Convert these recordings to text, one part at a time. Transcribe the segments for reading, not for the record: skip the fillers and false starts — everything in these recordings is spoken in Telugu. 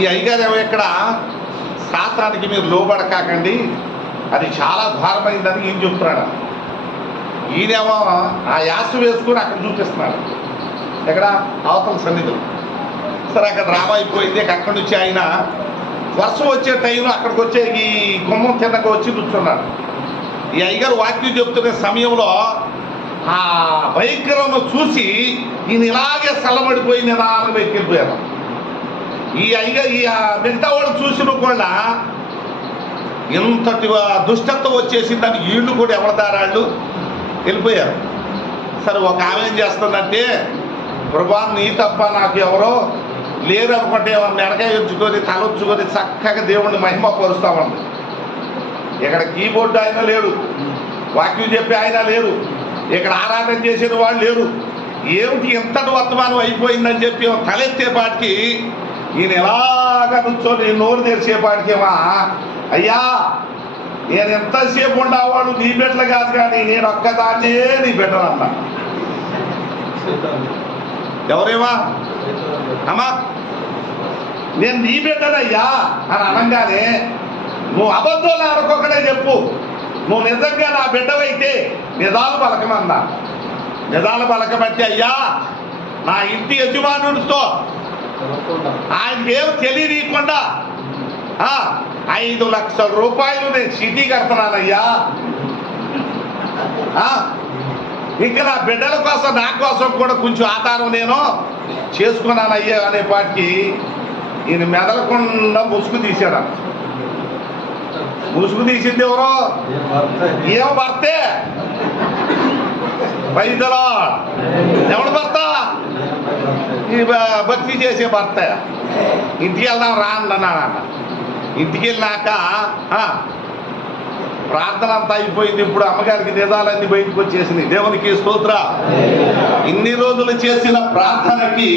ఈ అయ్యగారు ఇక్కడ శాస్త్రానికి మీరు లోబడకాకండి, అది చాలా భారమైందని ఈయన చెప్తున్నాడు. ఈయనేమో ఆ యాస వేసుకుని అక్కడ చూపిస్తున్నాడు, ఎక్కడ అవతల సన్నిధులు. సరే అక్కడ డ్రామా అయిపోయింది. అక్కడి నుంచి ఆయన వర్షం వచ్చే టైంలో అక్కడికి వచ్చే ఈ గుమ్మం కిందకు వచ్చి కూర్చున్నాడు. ఈ అయ్యగారు వాక్యం చెప్తున్న సమయంలో ఆ భయంకరంలో చూసి ఈయన ఇలాగే చల్లబడిపోయి నిదానంగా వెళ్ళిపోయారు. ఈ అయ్యగారు ఈ మిగతా వాళ్ళు చూసిన కూడా ఇంతటి దుష్టత్వం వచ్చేసిందని వీళ్ళు కూడా ఎవరిదారాళ్ళు వెళ్ళిపోయారు. సరే ఒక ఆమె ఏం చేస్తుందంటే, ప్రభా నీ తప్ప నాకు ఎవరో లేరు అనుకుంటే మెడకాయ ఉంచుకొని తలొచ్చుకొని చక్కగా దేవుణ్ణి మహిమ పరుస్తామండి. ఇక్కడ కీబోర్డు ఆయన లేడు, వాక్యం చెప్పి ఆయన లేరు, ఇక్కడ ఆరాధన చేసిన వాళ్ళు లేరు. ఏమిటి ఎంతటి వర్తమానం అయిపోయిందని చెప్పి తలెత్తేపాటికి ఈయన ఎలాగా నుంచొని నోరు తెరిచేపాటికేమా, అయ్యా నేను ఎంతసేపు ఉండేవాళ్ళు నీ బిడ్డలు కాదు, కానీ నేను ఒక్కదాన్నే నీ బిడ్డను అన్నా. ఎవరేమా అమ్మా నేను నీ బిడ్డనయ్యా అని అనగానే, నువ్వు అబద్ధాలు ఆడుకోకనే చెప్పు, నువ్వు నిజంగా నా బిడ్డవైతే నిజాలు పలకమన్నా. నిజాలు పలకమంటే, అయ్యా నా ఇంటి యజమానుడితో ఆయనకి ఏం తెలియకుండా 5 లక్షల రూపాయలు నేను సిటీ కడుతున్నానయ్యా, ఇంకా నా బిడ్డల కోసం నా కోసం కూడా కొంచెం ఆధారం నేను చేసుకున్నానయ్యా అనేపాటికి ఈయన మెదలకుండా ముసుగు తీశాడు. ముసుగు తీసింది ఎవరో, ఏం భర్తే వైద్యులో ఎవడు భర్త, ఈ భక్తి చేసే భర్త. ఇంటికి వెళ్దాం రా అన్నానన్న. ఇంటికి వెళ్ళాక ప్రార్థన అంతా అయిపోయింది. ఇప్పుడు అమ్మగారికి నిజాలన్నీ బయటకు వచ్చేసినాయి. దేవునికి స్తోత్ర. ఇన్ని రోజులు చేసిన ప్రార్థనకి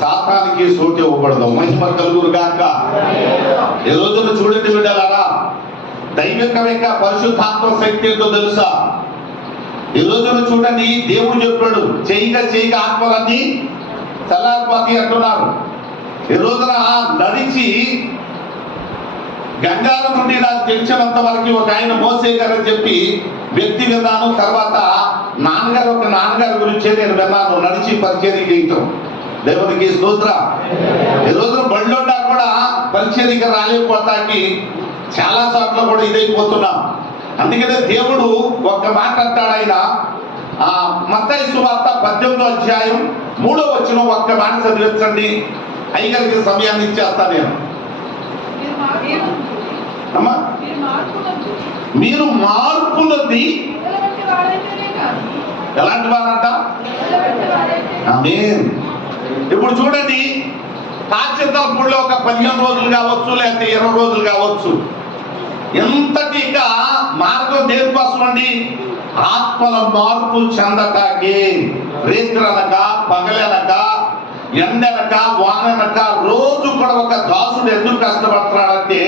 సాతానికి సోటి ఇవ్వకూడదు. మహిమ కలుగురు గాక. ఈ రోజున చూడండి బిడ్డలారా, దైవికంగా పరిశుద్ధాత్మ శక్తి ఏంటో తెలుసా? ఈ రోజున చూడండి, దేవుడు చెప్పాడు చేయగా ఆత్మలన్నీ చల్లారిపోతాయి అంటున్నారు. ఈ రోజున నడిచి గంగాల నుండి నాకు తెలిసినంత వరకు ఒక ఆయన మోసే గారు అని చెప్పి వ్యక్తి విన్నాను. తర్వాత నాన్నగారి గురించే నేను విన్నాను, నడిచి పరిచర్య చేయటం. దేవునికి స్తోత్ర. ఈ రోజున బళ్ళోడా కూడా పరిచర్యకి రాలేకపోతాకి చాలా చోట్ల కూడా ఇదైపోతున్నాం. అందుకనే దేవుడు ఒక మాట అంటాడు. ఆయన మత్తయి సువార్త 18వ అధ్యాయం 3వ వచనం ఒక్క మాట చదివించండి. అయ్యగారికి సమయాన్ని ఇచ్చేస్తాను నేను. అమ్మా, మీరు మార్పులది ఎలాంటి వారంట? ఆమేన్. ఇప్పుడు చూడండి, పాశ్చాత్యంలో ఒక 15 రోజులు కావచ్చు, లేకపోతే 20 రోజులు కావచ్చు, ఎంతటి మార్గం దేనికోసం అండి? ఆత్మల మార్పు చెందటానికి. రేత్రనక పగలనక ఎండనక వాననక రోజు కూడా ఒక దాసుడు ఎందుకు కష్టపడుతున్నాడంటే,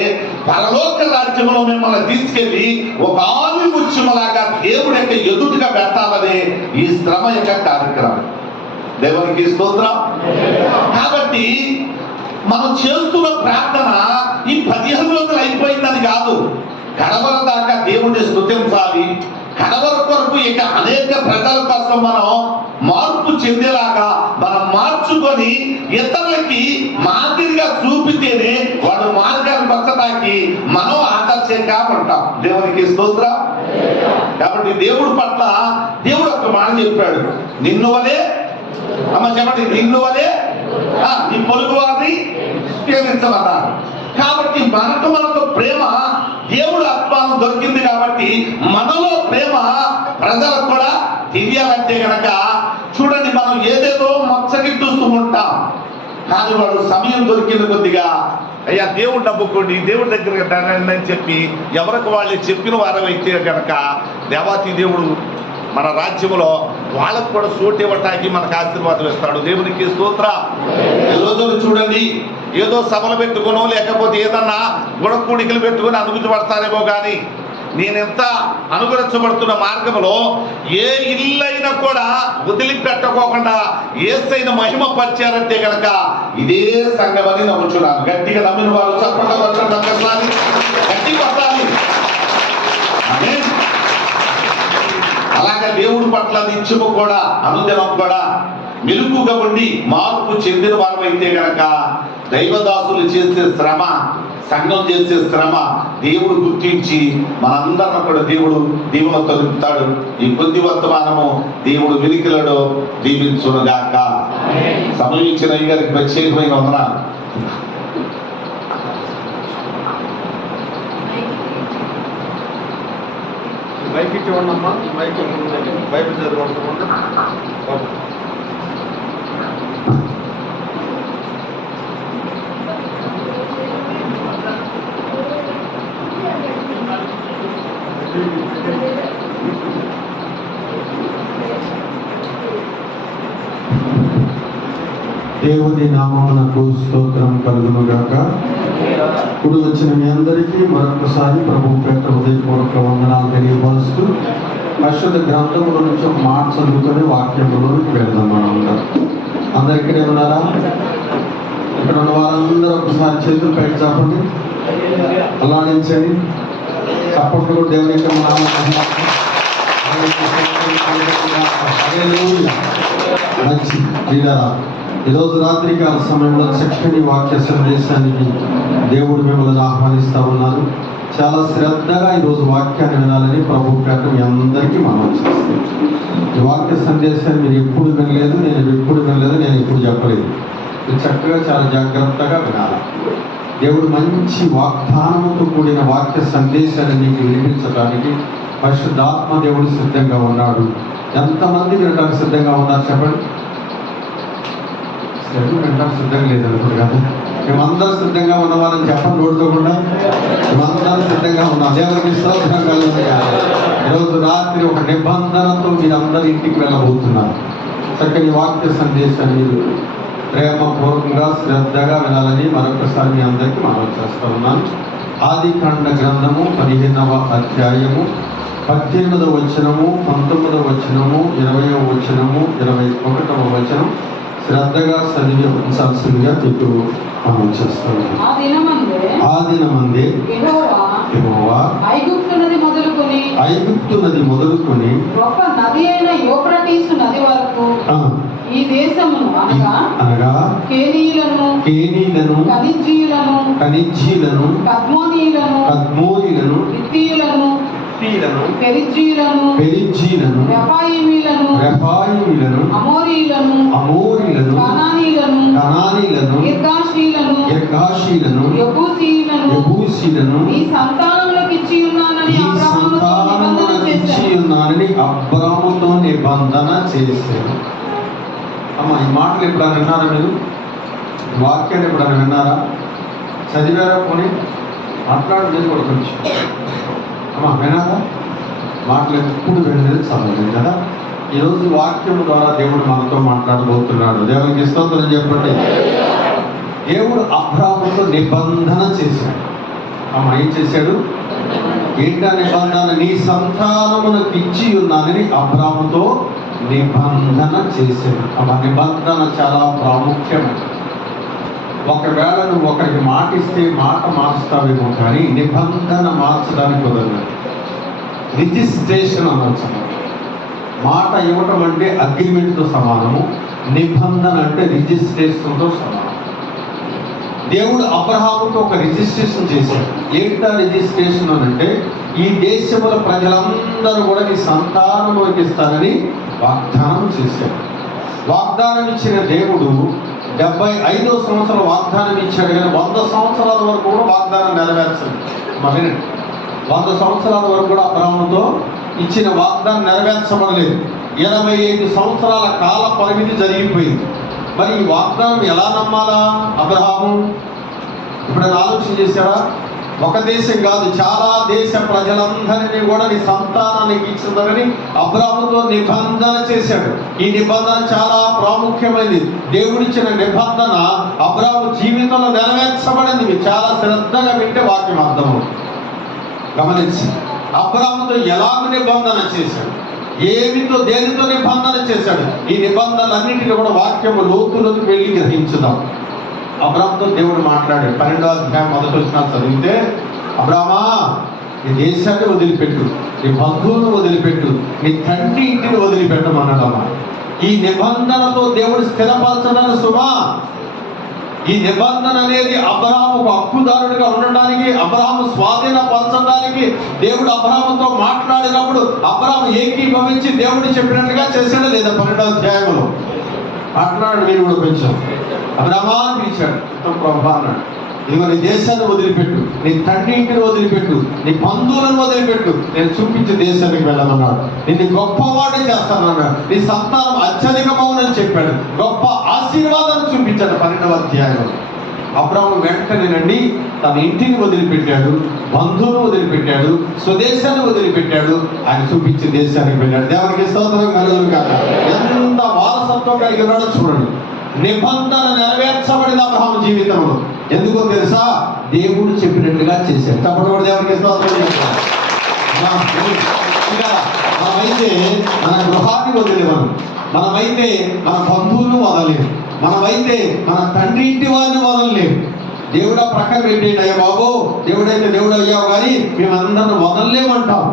పరలోక రాజ్యంలో మిమ్మల్ని తీసుకెళ్లి ఒక ఆవి వృక్షములాగా దేవుడి యొక్క ఎదుటిగా పెట్టాలని ఈ శ్రమ యొక్క కార్యక్రమం. దేవునికి స్తోత్రం. కాబట్టి మనం చేస్తున్న ప్రార్థన ఈ 15 రోజులు అయిపోయిందని కాదు, కడవర దాకా దేవుడిని స్తుతించాలి. కడవర కొరకు ఇక అనేక ప్రజల కోసం మనం మార్పు చెందేలాగా మనం మార్చుకొని ఇతరులకి మాదిరిగా చూపితేనే వాడు మార్గాన్ని పచ్చడానికి మనం ఆదర్శంగా ఉంటాం. దేవునికి స్తోత్రం. కాబట్టి దేవుడి పట్ల దేవుడు ఒక మాట చెప్పాడు, నిన్ను వలే అమ్మ చెప్పండి, నిన్ను వలే నీ పొరుగు వారిని ప్రేమించమన్నారు. కాబట్టి మనతో ప్రేమ దేవుడు ఆత్మను దొరికింది. కాబట్టి మనలో ప్రేమ ప్రజలకు కూడా తెలియాలంటే కనుక చూడండి, మనం ఏదేదో మచ్చగిస్తూ ఉంటాం. కానీ వాడు సమయం దొరికింది కొద్దిగా, అయ్యా దేవుడు నమ్ముకోండి, దేవుడి దగ్గర అని చెప్పి ఎవరికి వాళ్ళు చెప్పిన వారమైతే కనుక దేవాతి దేవుడు మన రాజ్యంలో వాళ్ళకు కూడా సోటు ఇవ్వటానికి మనకు ఆశీర్వాదం ఇస్తాడు. దేవునికి స్తోత్ర. ఈ రోజులు చూడండి, ఏదో సభలు పెట్టుకునో లేకపోతే ఏదన్నా గుణకూడికలు పెట్టుకుని అనుమతి పడతారేమో కానీ నేనెంత అనుగ్రహించబడుతున్న మార్గంలో ఏ ఇల్లైనా కూడా వదిలిపెట్టుకోకుండా యేసయ్యను మహిమ పరిచారంటే కనుక ఇదే సంఘం అని నమ్ముచున్నాను. గట్టిగా నమ్మిన వారు చప్పట్లు కొట్టాలి, గట్టి కొట్టాలి. అలాగే దేవుడి పట్ల నిత్యము కూడా అనుదినం కూడా మెలుకుగా ఉండి మార్పు చెందిన వారమైతే గనక దైవదాసులు చేసే శ్రమ, సంఘం చేసే శ్రమ దేవుడు గుర్తించి మనందరం కూడా దేవుడు దీవులతో నింపుతాడు. ఈ కొద్ది వర్తమానము దేవుడు వెలికిలడు దీవించునుగాక. సమయించిన గారికి ప్రత్యేకమైన వందనాలు. మైక్ ఇచ్చి ఉండమ్మా, మైక్ బైబిల్ చదవకుండా. దేవుని నామమునకు స్తోత్రం కలుగునుగాక. ఇప్పుడు వచ్చిన మీ అందరికీ మరొకసారి ప్రభు పేట హృదయపూర్వక వందనాలు తెలియపరుస్తూ పరిశుద్ధ గ్రంథముల నుంచి ఒక మాట చదువుకొని వాక్యములోకి వెళ్దాం. మనం అందరికీ ఉన్నారా? ఇక్కడ ఉన్న వారందరూ ఒకసారి చేతులు పైకి చెప్పండి, అల్లాడించండి. చప్పట్లు కూడా దేవుని యొక్క మంచి లీడరా. ఈరోజు రాత్రికాల సమయంలో చక్కని వాక్య సందేశానికి దేవుడు మిమ్మల్ని ఆహ్వానిస్తూ ఉన్నారు. చాలా శ్రద్ధగా ఈరోజు వాక్యాన్ని వినాలని ప్రభు పేట మీ అందరికీ మనం చేస్తాం. ఈ వాక్య సందేశాన్ని మీరు ఎప్పుడు వినలేదు, నేను ఎప్పుడు చెప్పలేదు. మీరు చక్కగా చాలా జాగ్రత్తగా వినాలి. దేవుడు మంచి వాగ్దానంతో కూడిన వాక్య సందేశాన్ని నీకు వినిపించడానికి పరిశుద్ధాత్మ దేవుడు సిద్ధంగా ఉన్నాడు. ఎంతమంది వినడానికి సిద్ధంగా ఉన్నారు చెప్పండి. వినడానికి సిద్ధంగా లేదనుకోరు కదా. మేమందరం సిద్ధంగా ఉన్నవారని చెప్పండి ఓడుకోకుండా. మేమందరం సిద్ధంగా ఉన్నాం. దేవుడికి స్తోత్రం కలుగునుగాక. ఈరోజు రాత్రి ఒక నిబంధనతో మీరందరూ ఇంటికి వెళ్ళబోతున్నారు. చక్కని వాక్య సందేశాన్ని మీరు ప్రేమపూర్వకంగా శ్రద్ధగా వినాలని మరొకసారి మీ అందరికీ మనం చేస్తూ ఉన్నాను. ఆదికాండ గ్రంథము 15వ అధ్యాయము 18వ వచనము, 19వ వచనము, 20వ వచనము, 21వ వచనం శ్రద్ధగా చదివి ఉంచాల్సిందిగా మీకు మనం చేస్తూ ఉన్నాం. ఆ దినమందే యెహోవా ఐగుప్తు నది మొదలుకొని గొప్ప నది అయిన యూఫ్రటీసు నది వరకు ఈ దేశమును అనగా కేనీయులను, కనిజ్జీయులను, కద్మోనీయులను, హిత్తీయులను, పెరిజ్జీయులను, రెఫాయీయులను, అమోరీయులను, కనానీయులను, గిర్గాషీయులను, యెబూసీయులను ఈ సంతానములకు ఇచ్చి ఉన్నానని అబ్రాముతో నిబంధన చేశాను. అమ్మ, ఈ మాటలు ఎప్పుడైనా విన్నారా? మీరు వాక్యాన్ని ఎప్పుడైనా విన్నారా? చదివారా? పోనీ మాట్లాడలేదు కూడా కొంచెం. అమ్మ వినారా? మాటలు ఎప్పుడు వినలేదు, చదవలేదు కదా. ఈరోజు వాక్యం ద్వారా దేవుడు మనతో మాట్లాడబోతున్నాడు. దేవునికి స్తోత్రం చెప్పండి. దేవుడు అబ్రాముతో నిబంధన చేశాడు. అమ్మ ఏం చేశాడు? ఏంటా నిబంధన? నీ సంతానమునకు ఇచ్చి ఉన్నానని అబ్రాముతో నిబంధన చేశాడు. అమ్మ నిబంధన చాలా ప్రాముఖ్యమైనది. ఒకవేళ నువ్వు ఒకరికి మాట ఇస్తే మాట మార్చుతావేమో, కానీ నిబంధన మార్చడానికి కుదరదు. రిజిస్ట్రేషన్ అనవచ్చు. మాట ఇవ్వటం అంటే అగ్రిమెంట్తో సమానము, నిబంధన అంటే రిజిస్ట్రేషన్తో సమానం. దేవుడు అబ్రహాముతో ఒక రిజిస్ట్రేషన్ చేశాడు. ఏంటా రిజిస్ట్రేషన్ అంటే ఈ దేశముల ప్రజలందరూ కూడా నీ సంతానంలోకి ఇస్తానని వాగ్దానం చేశాడు. వాగ్దానం ఇచ్చిన దేవుడు 75వ సంవత్సరం వాగ్దానం ఇచ్చాడు, కానీ 100 సంవత్సరాల వరకు కూడా వాగ్దానం నెరవేర్చలేదు. మహిళ 100 సంవత్సరాల వరకు కూడా అబ్రహాముతో ఇచ్చిన వాగ్దానం నెరవేర్చబడలేదు. 85 సంవత్సరాల కాల పరిమితి జరిగిపోయింది. మరి ఈ వాగ్దానం ఎలా నమ్మాలా అబ్రహాము? ఇప్పుడైనా ఆలోచన చేశారా? ఒక దేశం కాదు, చాలా దేశ ప్రజలందరినీ కూడా నీ సంతానానికి ఇచ్చిందని అబ్రాహాముతో నిబంధన చేశాడు. ఈ నిబంధన చాలా ప్రాముఖ్యమైనది. దేవుడిచ్చిన నిబంధన అబ్రాహాము జీవితంలో నెరవేర్చబడింది. మీరు చాలా శ్రద్ధగా వింటే వాక్యం అర్థమవుతుంది. గమనించి అబ్రాహాముతో ఎలాగ నిబంధన చేశాడు, ఏమితో దేనితో నిబంధన చేశాడు, ఈ నిబంధనలన్నింటినీ కూడా వాక్యము లోతులకు వెళ్ళి గ్రహించుదాం. అబ్రాహాముతో దేవుడు మాట్లాడాడు. 12వ అధ్యాయం మొదటి వచనం చదివితే, అబ్రామా నీ దేశాన్ని వదిలిపెట్టు, నీ బంధువులను వదిలిపెట్టు, నీ తండ్రి ఇంటిని వదిలిపెట్టమన్నాడమ్మా. ఈ నిబంధనతో దేవుడు స్థిరపరచడానికి సుమా. ఈ నిబంధన అనేది అబ్రాహాముకు హక్కుదారుడిగా ఉండడానికి, అబ్రాహాము స్వాధీనపరచడానికి దేవుడు అబ్రాహాముతో మాట్లాడినప్పుడు అబ్రాహాము ఏకీభవించి దేవుడు చెప్పినట్టుగా చేశాడు లేదా? 12వ అధ్యాయంలో మాట్లాడాడు. మీరు కూడా కొంచెం అబ్రామా అని పిలిచాడు. ప్రభా అన్నాడు, ఇదిగో నీ దేశాన్ని వదిలిపెట్టు, నీ తండ్రి ఇంటిని వదిలిపెట్టు, నీ బంధువులను వదిలిపెట్టు, నేను చూపించే దేశానికి వెళ్ళమన్నాడు. నిన్ను గొప్పవాడే చేస్తానన్నాడు. నీ సంతానం అత్యధికమవునని చెప్పాడు. గొప్ప ఆశీర్వాదాన్ని చూపించాడు 12వ అధ్యాయంలో. అబ్రాహాము వెంటనేనండి తన ఇంటిని వదిలిపెట్టాడు, బంధువును వదిలిపెట్టాడు, స్వదేశాన్ని వదిలిపెట్టాడు, ఆయన చూపించే దేశానికి వెళ్ళాడు. దేవునికి స్తోత్రం కలుగును గాక. ఎంత వారసత్వం కలిగి ఉన్నాడో చూడండి. నిబంధన నెరవేర్చబడింది అబ్రాహాము జీవితంలో. ఎందుకో తెలుసా? దేవుడు చెప్పినట్లుగా చేశాడు. తప్పకుండా దేవునికి స్తోత్రం చేస్తాడు. మనమైతే మన గృహాన్ని వదిలేము, మనమైతే మన బంధువులను వదలేము, మనమైతే మన తండ్రి ఇంటి వారిని వదలలేము. దేవుడు ఆ ప్రక్కన పెట్టేయండి, అయ్యా బాబు దేవుడైతే దేవుడు అయ్యావు కానీ మేమందరిని వదలలేమంటాం.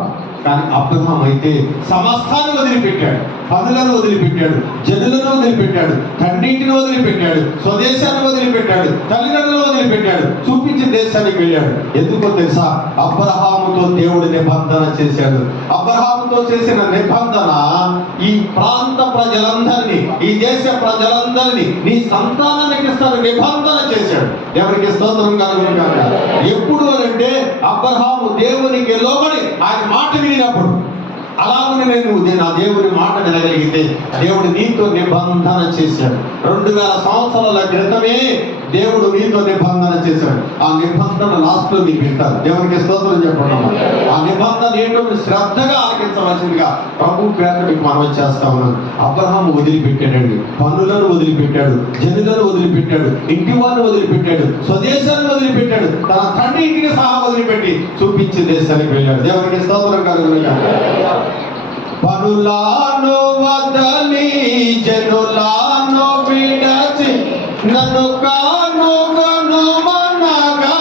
కానీ అబ్రహాం అయితే సమస్తాన్ని వదిలిపెట్టాడు, పనులను వదిలిపెట్టాడు, జనులను వదిలిపెట్టాడు, తండ్రింటిని వదిలిపెట్టాడు, స్వదేశాన్ని వదిలిపెట్టాడు, తల్లిదండ్రులను వదిలిపెట్టాడు, చూపించిన దేశానికి వెళ్ళాడు. ఎందుకో తెలుసా? అబ్రహాముతో దేవుడు నిబంధన చేశాడు. అబ్రహాముతో చేసిన నిబంధన ఈ ప్రాంత ప్రజలందరినీ, ఈ దేశ ప్రజలందరినీ నీ సంతానానికి ఇస్తాను నిబంధన చేశాడు. ఎవరికి స్తోత్రం కలుగును గాక. ఎప్పుడు అంటే అబ్రహాము దేవునికి లోబడి ఆయన మాట వినినప్పుడు. అలాగనే నేను నా దేవుని మాట వినగలిగితే దేవుడు నీతో నిబంధన చేశాడు. 2000 సంవత్సరాల క్రితమే దేవుడు నీతో నిబంధన చేశాడు. ఆ నిబంధన లాస్ట్ లో మీకు వింటారు. దేవునికి స్తోత్రం చెప్పడం. ఆ నిబంధన ఏంటో శ్రద్ధగా ఆలకించవలసిందిగా ప్రభు పేరున మీకు మనం చేస్తా ఉన్నాను. అబ్రహాము వదిలిపెట్టాడండి, పనులను వదిలిపెట్టాడు, జనులను వదిలిపెట్టాడు, ఇంటి వారిని వదిలిపెట్టాడు, స్వదేశాన్ని వదిలిపెట్టాడు, తన తండ్రి ఇంటిని సహా వదిలిపెట్టి చూపించే దేశానికి వెళ్ళాడు. దేవునికి స్తోత్రం కలుగును గాక. పనులాను వదలి జనులాను విడచి నన్ను కానుగను మనగా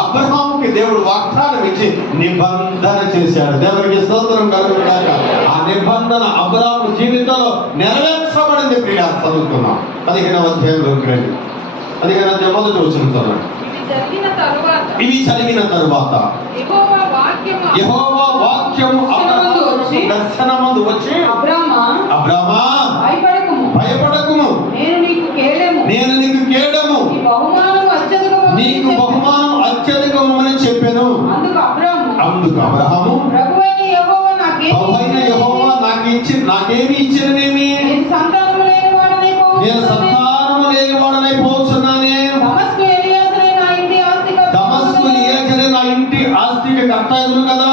అబ్రహాముకి దేవుడు వాగ్దానం ఇచ్చి నిబంధన చేశాడు. దేవునికి స్తోత్రం కలుగును గాక. ఆ నిబంధన అబ్రహాము జీవితంలో నెరవేర్చబడింది. ప్రియ చదువుతున్నాం 15వ అధ్యాయంలోకి రండి. 15వ అధ్యాయం మొదటి వచనం చదవండి. ఇవి జరిగిన తరువాత యెహోవా వాక్యము అబ్రహాముకు దర్శనమందు వచ్చి, అబ్రామా భయపడకుము, నేను నీకు కేడము, నీకు బహుమానం అత్యధికమని చెప్పాను. అందుకు అబ్రహాము, ప్రభువైన యెహోవా నాకేమి ఇచ్చిననేమి? నేను సంతానము లేని వాడనై పోతున్నానే. దమస్కు ఎలియాజరే నా ఇంటి ఆస్తికి కర్తవ్యులు కదా.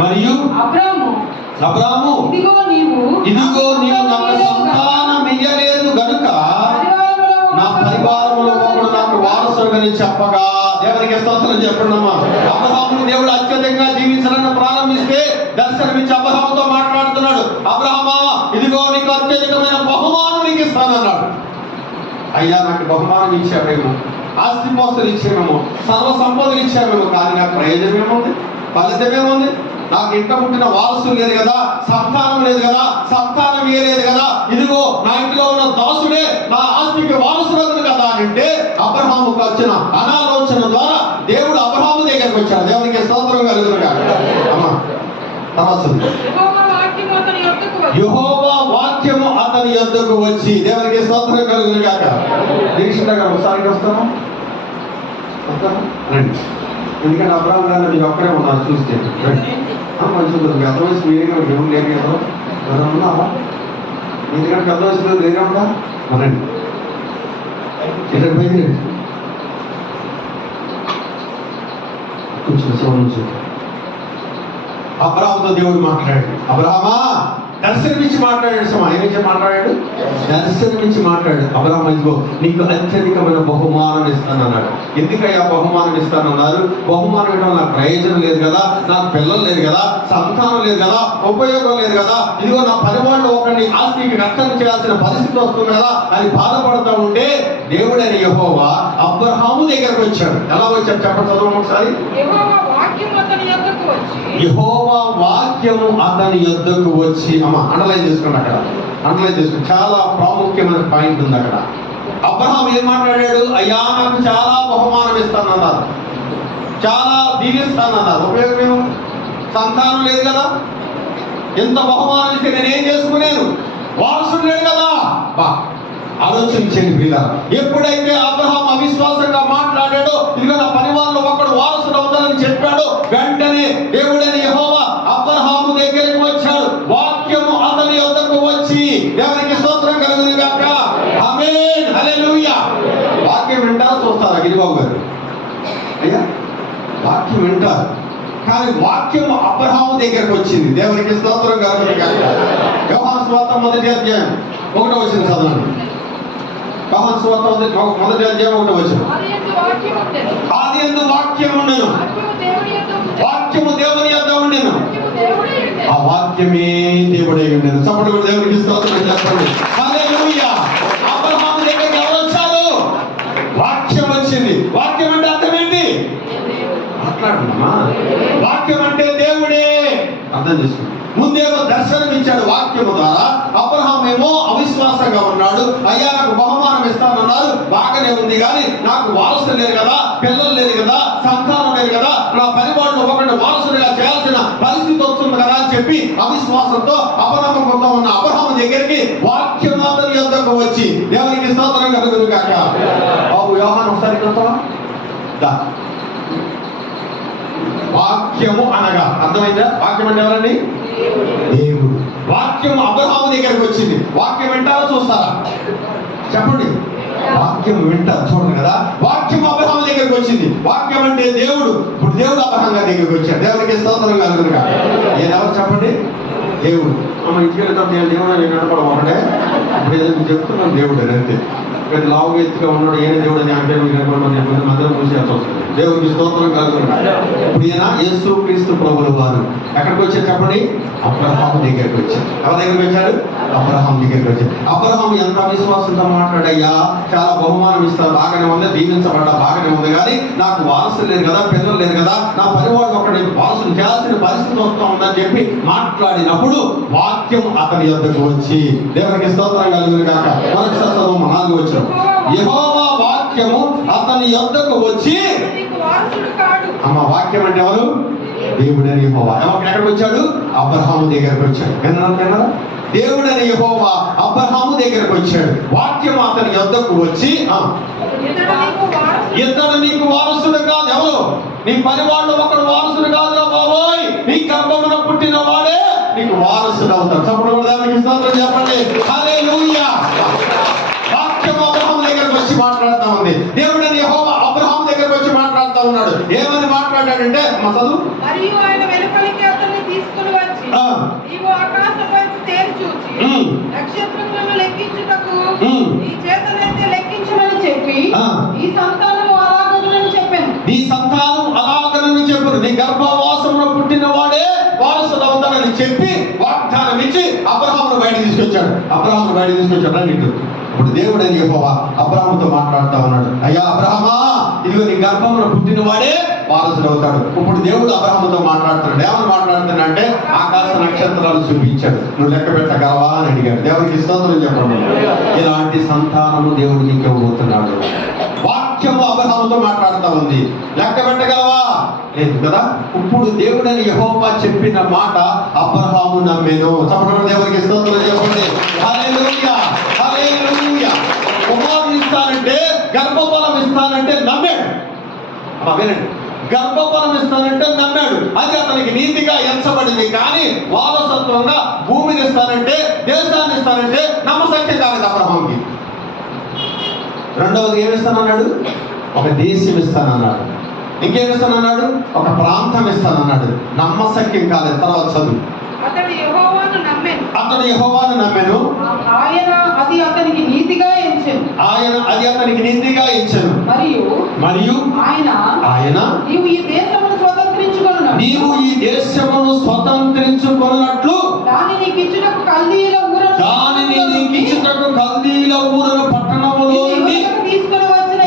మరియు అబ్రాము ఇదిగో నీవు నాకు సంతానం ఇయ్యలేదు గనుక నా పరివారంలో ఒకడు నాకు వారసుడుని చెప్పగా. దేవునికి స్తోత్రం చెప్పండి అమ్మా. అబ్రహామును దేవుడు అత్యధికంగా జీవించాలని ప్రారంభిస్తే దర్శనమిచ్చి అబ్రహాముతో మాట్లాడుతున్నాడు. అబ్రహమా ఇదిగో నీకు అత్యధికమైన బహుమానం నీకు ఇస్తానన్నాడు. అయ్యా నాకు బహుమానం ఇచ్చామేమో, ఆస్తిపోస్తులు ఇచ్చామేమో, సర్వ సంపదలు ఇచ్చామేమో, కానీ నాకు ప్రయోజనం ఏముంది? ఫలితం ఏముంది? నాకు ఇంట పుట్టిన వారసులు లేదు కదా, సంతానం లేదు కదా, సంతానం ఇయ్యలేదు కదా. ఇదిగో నా ఇంట్లో ఉన్న దాసుడే నా ఆస్తి వాక్యానికి వారసుడు కదా అంటే అబ్రహాముకు వచ్చిన అనాలోచన ద్వారా దేవుడు అబ్రహాము దగ్గరికి వచ్చాడు. దేవునికి స్తోత్రం కలుగునుగా. అమ్మా తర్వాత యెహోవా వాక్యము అతని యొద్దకు వచ్చి, దేవునికి స్తోత్రం కలుగునుగాక. నిరీక్షణ గారు ఒకసారి వస్తాను రండి. ఎందుకంటే అబ్రహాం గారు మీరు ఒక్కడే ఉన్నారు చూస్తే మంచిది. గత వయసు మీరే ఎవరు లేరు కదా, ఎవరు ఉన్నారా? ఎందుకంటే గత వయసులో లేరే ఉందా? రండి ఇక్కడ పోయింది కొంచెం సౌండ్. అబ్రహాముతో దేవుడు మాట్లాడాడు. అబ్రహామా దర్శనమిచ్చి మాట్లాడాడు. ఏమిచ్చి మాట్లాడాడు? దర్శనమిచ్చి మాట్లాడాడు. అబ్రహాం ఇదిగో నీకు అత్యధికమైన బహుమానం ఇస్తానన్నాడు. ఎందుకయ్యా బహుమానం ఇస్తానన్నారు? బహుమానం ఇవ్వడం నాకు ప్రయోజనం లేదు కదా, నాకు పిల్లలు లేదు కదా, సంతానం లేదు కదా, ఉపయోగం లేదు కదా, ఇదిగో నా పరివాళ్ళు ఒకరిని ఆస్తికి నష్టం చేయాల్సిన పరిస్థితి వస్తుంది కదా అని బాధపడుతూ ఉంటే దేవుడైన యెహోవా అబ్రహాము దగ్గరకు వచ్చాడు. ఎలా వచ్చాడు చెప్పండి, చదవండి ఒకసారి. యెహోవా వాక్యము అతని యొద్దకు వచ్చి. అమ్మ అండర్లైన్ చేసుకోండి, అక్కడ అండర్లైన్ చేసుకోండి. చాలా ప్రాముఖ్యమైన పాయింట్ ఉంది అక్కడ. అబ్రహాం ఏం మాట్లాడాడు? అయ్యా నాకు చాలా బహుమానం ఇస్తానన్నారు, చాలా దీవిస్తానన్నారు. ఉపయోగం ఏమో? సంతానం లేదు కదా, ఎంత బహుమానం ఇస్తే నేనేం చేసుకునేను? వారసుడు లేడు కదా. ఆలోచించండి ప్రియులారా. ఎప్పుడైతే అబ్రహాం అవిశ్వాసంగా మాట్లాడాడో, ఇదిగో నా పని వాళ్ళు ఒకడు వారసుడు అవుతానని చెప్పాడో, వెంటనే దేవుడైన యెహోవా అబ్రహాము దగ్గరికి వచ్చాడు. వాక్యము అతని యొద్దకు వచ్చి, దేవునికి స్తోత్రం కలుగును గాక. ఆమేన్, హల్లెలూయా. వాక్యం వింటారా చూస్తారా గిరిబాబు గారు? అయ్యా వాక్యం వింటారు, కానీ వాక్యం అబ్రహాము దగ్గరకు వచ్చింది. దేవునికి స్తోత్రం కలుగును గాక. యోహాను సువార్త 1వ అధ్యాయం 1వ వచనం చదవండి. యోహాను సువార్త 1వ అధ్యాయం 1వ వచనం. ఆదియందు వాక్యం ఉండెను, వాక్యము దేవుని యొద్ద ఉండెను, ఆ వాక్యమే దేవుడై ఉండెను. చప్పట్లు కూడా దేవునికి స్తోత్రం చెప్పండి. హల్లెలూయా. అబ్రహాము దగ్గరికి ఎవరు వచ్చారు? వాక్యం వచ్చింది. వాక్యం అంటే అర్థం ఏంటి? మాట్లాడుతున్నామా? వాక్యం అంటే దేవుడే. అర్థం చేసుకోండి. ముందేమో దర్శనం ఇచ్చాడు వాక్యము ద్వారా. అబ్రహాం ఏమో అవిశ్వాసంగా ఉన్నాడు. అయ్యా నాకు బహుమానం ఇస్తానన్నారు, బాగానే ఉంది, కానీ నాకు వారసులు లేరు కదా, పిల్లలు లేదు కదా, సంతానం లేదు కదా, నా పరివాళ్ళు ఒకరిని వారసులుగా చేయాల్సిన పరిస్థితి వస్తుంది కదా అని చెప్పి అవిశ్వాసంతో అపనమ్మకంతో ఉన్న అబ్రహాము దగ్గరికి వాక్యం అతని యొద్దకు వచ్చి, దేవునికి స్తోత్రం కలుగును గాక. బాబు యోహాను ఒకసారి చూస్తావా? వాక్యము అనగా అర్థమైందా? వాక్యం అంటే ఎవరండి? దేవుడు. వాక్యం అబ్రహాము దగ్గరికి వచ్చింది. వాక్యం వింటారా చూస్తారా? చెప్పండి. వాక్యం వింటారు, చూడండి కదా. వాక్యం అబ్రహాము దగ్గరికి వచ్చింది. వాక్యం అంటే దేవుడు. ఇప్పుడు దేవుడు అబ్రహాం గారి దగ్గరికి వచ్చాడు. దేవుడికి స్తోత్రం కలుగునుగా. ఎవరు చెప్పండి? దేవుడు. ఇంటికి వెళ్తాం దేవుడు నేను అనుకోవడం ఒకటే. ఇప్పుడు ఏదైనా చెప్తున్నాను దేవుడు అని అంతే. లావు ఎత్తుగా ఉన్నాడు ఏం దేవుడు అని అంటే మధ్యలో మూసేయాల్సి వస్తుంది. దేవుడికి స్తోత్రం కలుగునుగా. ఇప్పుడు ఈయన యేసు క్రీస్తు ప్రభుల వారు ఎక్కడికి వచ్చారు చెప్పండి? అబ్రహాము దగ్గరికి వచ్చారు. ఎవరి దగ్గరికి వచ్చాడు? అబ్రహాం దగ్గరికి వచ్చాడు. అబ్రహాం ఎంత విశ్వాసంతో మాట్లాడయ్యా, చాలా బహుమానం ఇస్తారు, బాగానే ఉంది, దీవించబడ్డా బాగానే ఉంది, కానీ నాకు వారసులు లేదు కదా, పిల్లలు లేదు కదా, నా పరివాడు ఒకటి వారసులు చేయాల్సిన పరిస్థితి వస్తూ ఉందని చెప్పి మాట్లాడినప్పుడు వాక్యం అతని యొద్దకు వచ్చి, దేవునికి స్తోత్రం కలుగును గాక. మరొకసారి చదువు 4వ వచనం. యెహోవా వాక్యము అతని యొద్దకు వచ్చి. అమ్మ వాక్యం అంటే ఎవరు? దేవుడని యెహోవా. ఎక్కడికి వచ్చాడు? అబ్రహాము దగ్గరకు వచ్చాడు. విన్నారా? దేవుడని యెహోవా అబ్రహాము దగ్గరకు వచ్చాడు. వాక్యం అతని యొద్దకు వచ్చి, ఇతడు నీకు వారసుడు కాదు. ఎవరు? నీ పరివాళ్ళు ఒకడు వారసుడు కాదురా బాబోయ్, నీ గర్భమున పుట్టిన వాడే నీకు వారసుడు అవుతాడు. చప్పుడు కూడా దేవునికి స్తోత్రం చెప్పండి. హల్లెలూయా. వాక్యం అబ్రహాము దగ్గరకు వచ్చి మాట్లాడుతూ ఉంది. దేవుడని యెహోవా అబ్రహాము దగ్గరకు వచ్చి మాట్లాడుతూ ఉన్నాడు. ఏమని మాట్లాడాడంటే చదువు. మరియు ఆయన వెలుపలికి అతన్ని తీసుకుని వచ్చి, నీవు ఆకాశం వైపు తేరి చూచి నక్షత్రములను లెక్కించుటకు నీ చేతనైతే లెక్కించమని చెప్పి, ఈ సంతానము అలాగనని చెప్పాను. నీ సంతానం అలాగనని చెప్పు. నీ గర్భవాసంలో పుట్టిన వాడే వారసుడు అవుతాడని చెప్పి వాగ్దానం ఇచ్చి అబ్రహామును బయట తీసుకొచ్చాడు. అబ్రహామును బయట తీసుకొచ్చాడు. ఇప్పుడు దేవుడు అని యెహోవా అబ్రాహాముతో మాట్లాడుతూ ఉన్నాడు. అయ్యా అబ్రాహమా, ఇదిగో నీ గర్భంలో పుట్టిన వాడే వారసుడు అవుతాడు. ఇప్పుడు దేవుడు అబ్రాహాముతో మాట్లాడుతున్నాడు. ఏమని మాట్లాడుతున్నాడంటే ఆకాశ నక్షత్రాలు చూపించాడు. నువ్వు లెక్క పెట్టగలవా అని అడిగాడు. దేవుడికి స్తోత్రం చెప్పండి. ఇలాంటి సంతానము దేవుడు నీకు ఇవ్వబోతున్నాడు. వాక్యము అబ్రాహాముతో మాట్లాడుతూ ఉంది. లెక్క పెట్టగలవా? లేదు కదా. ఇప్పుడు దేవుడని యెహోవా చెప్పిన మాట అబ్రహాము నమ్మెను. చెప్పండి, దేవుడికి స్తోత్రం చెప్పండి. హల్లెలూయా, హల్లెలూయా. కుమారుని ఇస్తానంటే, గర్భఫలం ఇస్తానంటే నమ్మాడు. వినండి, గర్భఫలం ఇస్తానంటే నమ్మాడు. అది అతనికి నీతిగా ఎంచబడింది. కానీ వారసత్వంగా భూమిని ఇస్తానంటే, దేశాన్ని ఇస్తానంటే నమ్మశక్యం కాలేదు అబ్రహాముకి. రెండవది ఏమిస్తానన్నాడు? ఒక దేశం ఇస్తానన్నాడు. ఇంకేమిస్తానన్నాడు? ఒక ప్రాంతం ఇస్తానన్నాడు. నమ్మశక్యం కాలేదు. తర్వాత చదువు. అతడు యెహోవాను నమ్మెను. ఆయన అది అతనికి నీతిగా ఎంచెను. మరియు ఆయన నీవు ఈ దేశమును స్వతంత్రించుకొనున్నట్లు దానిని నీకు ఇచ్చుటకు కల్దీయుల ఊరను పట్టణములో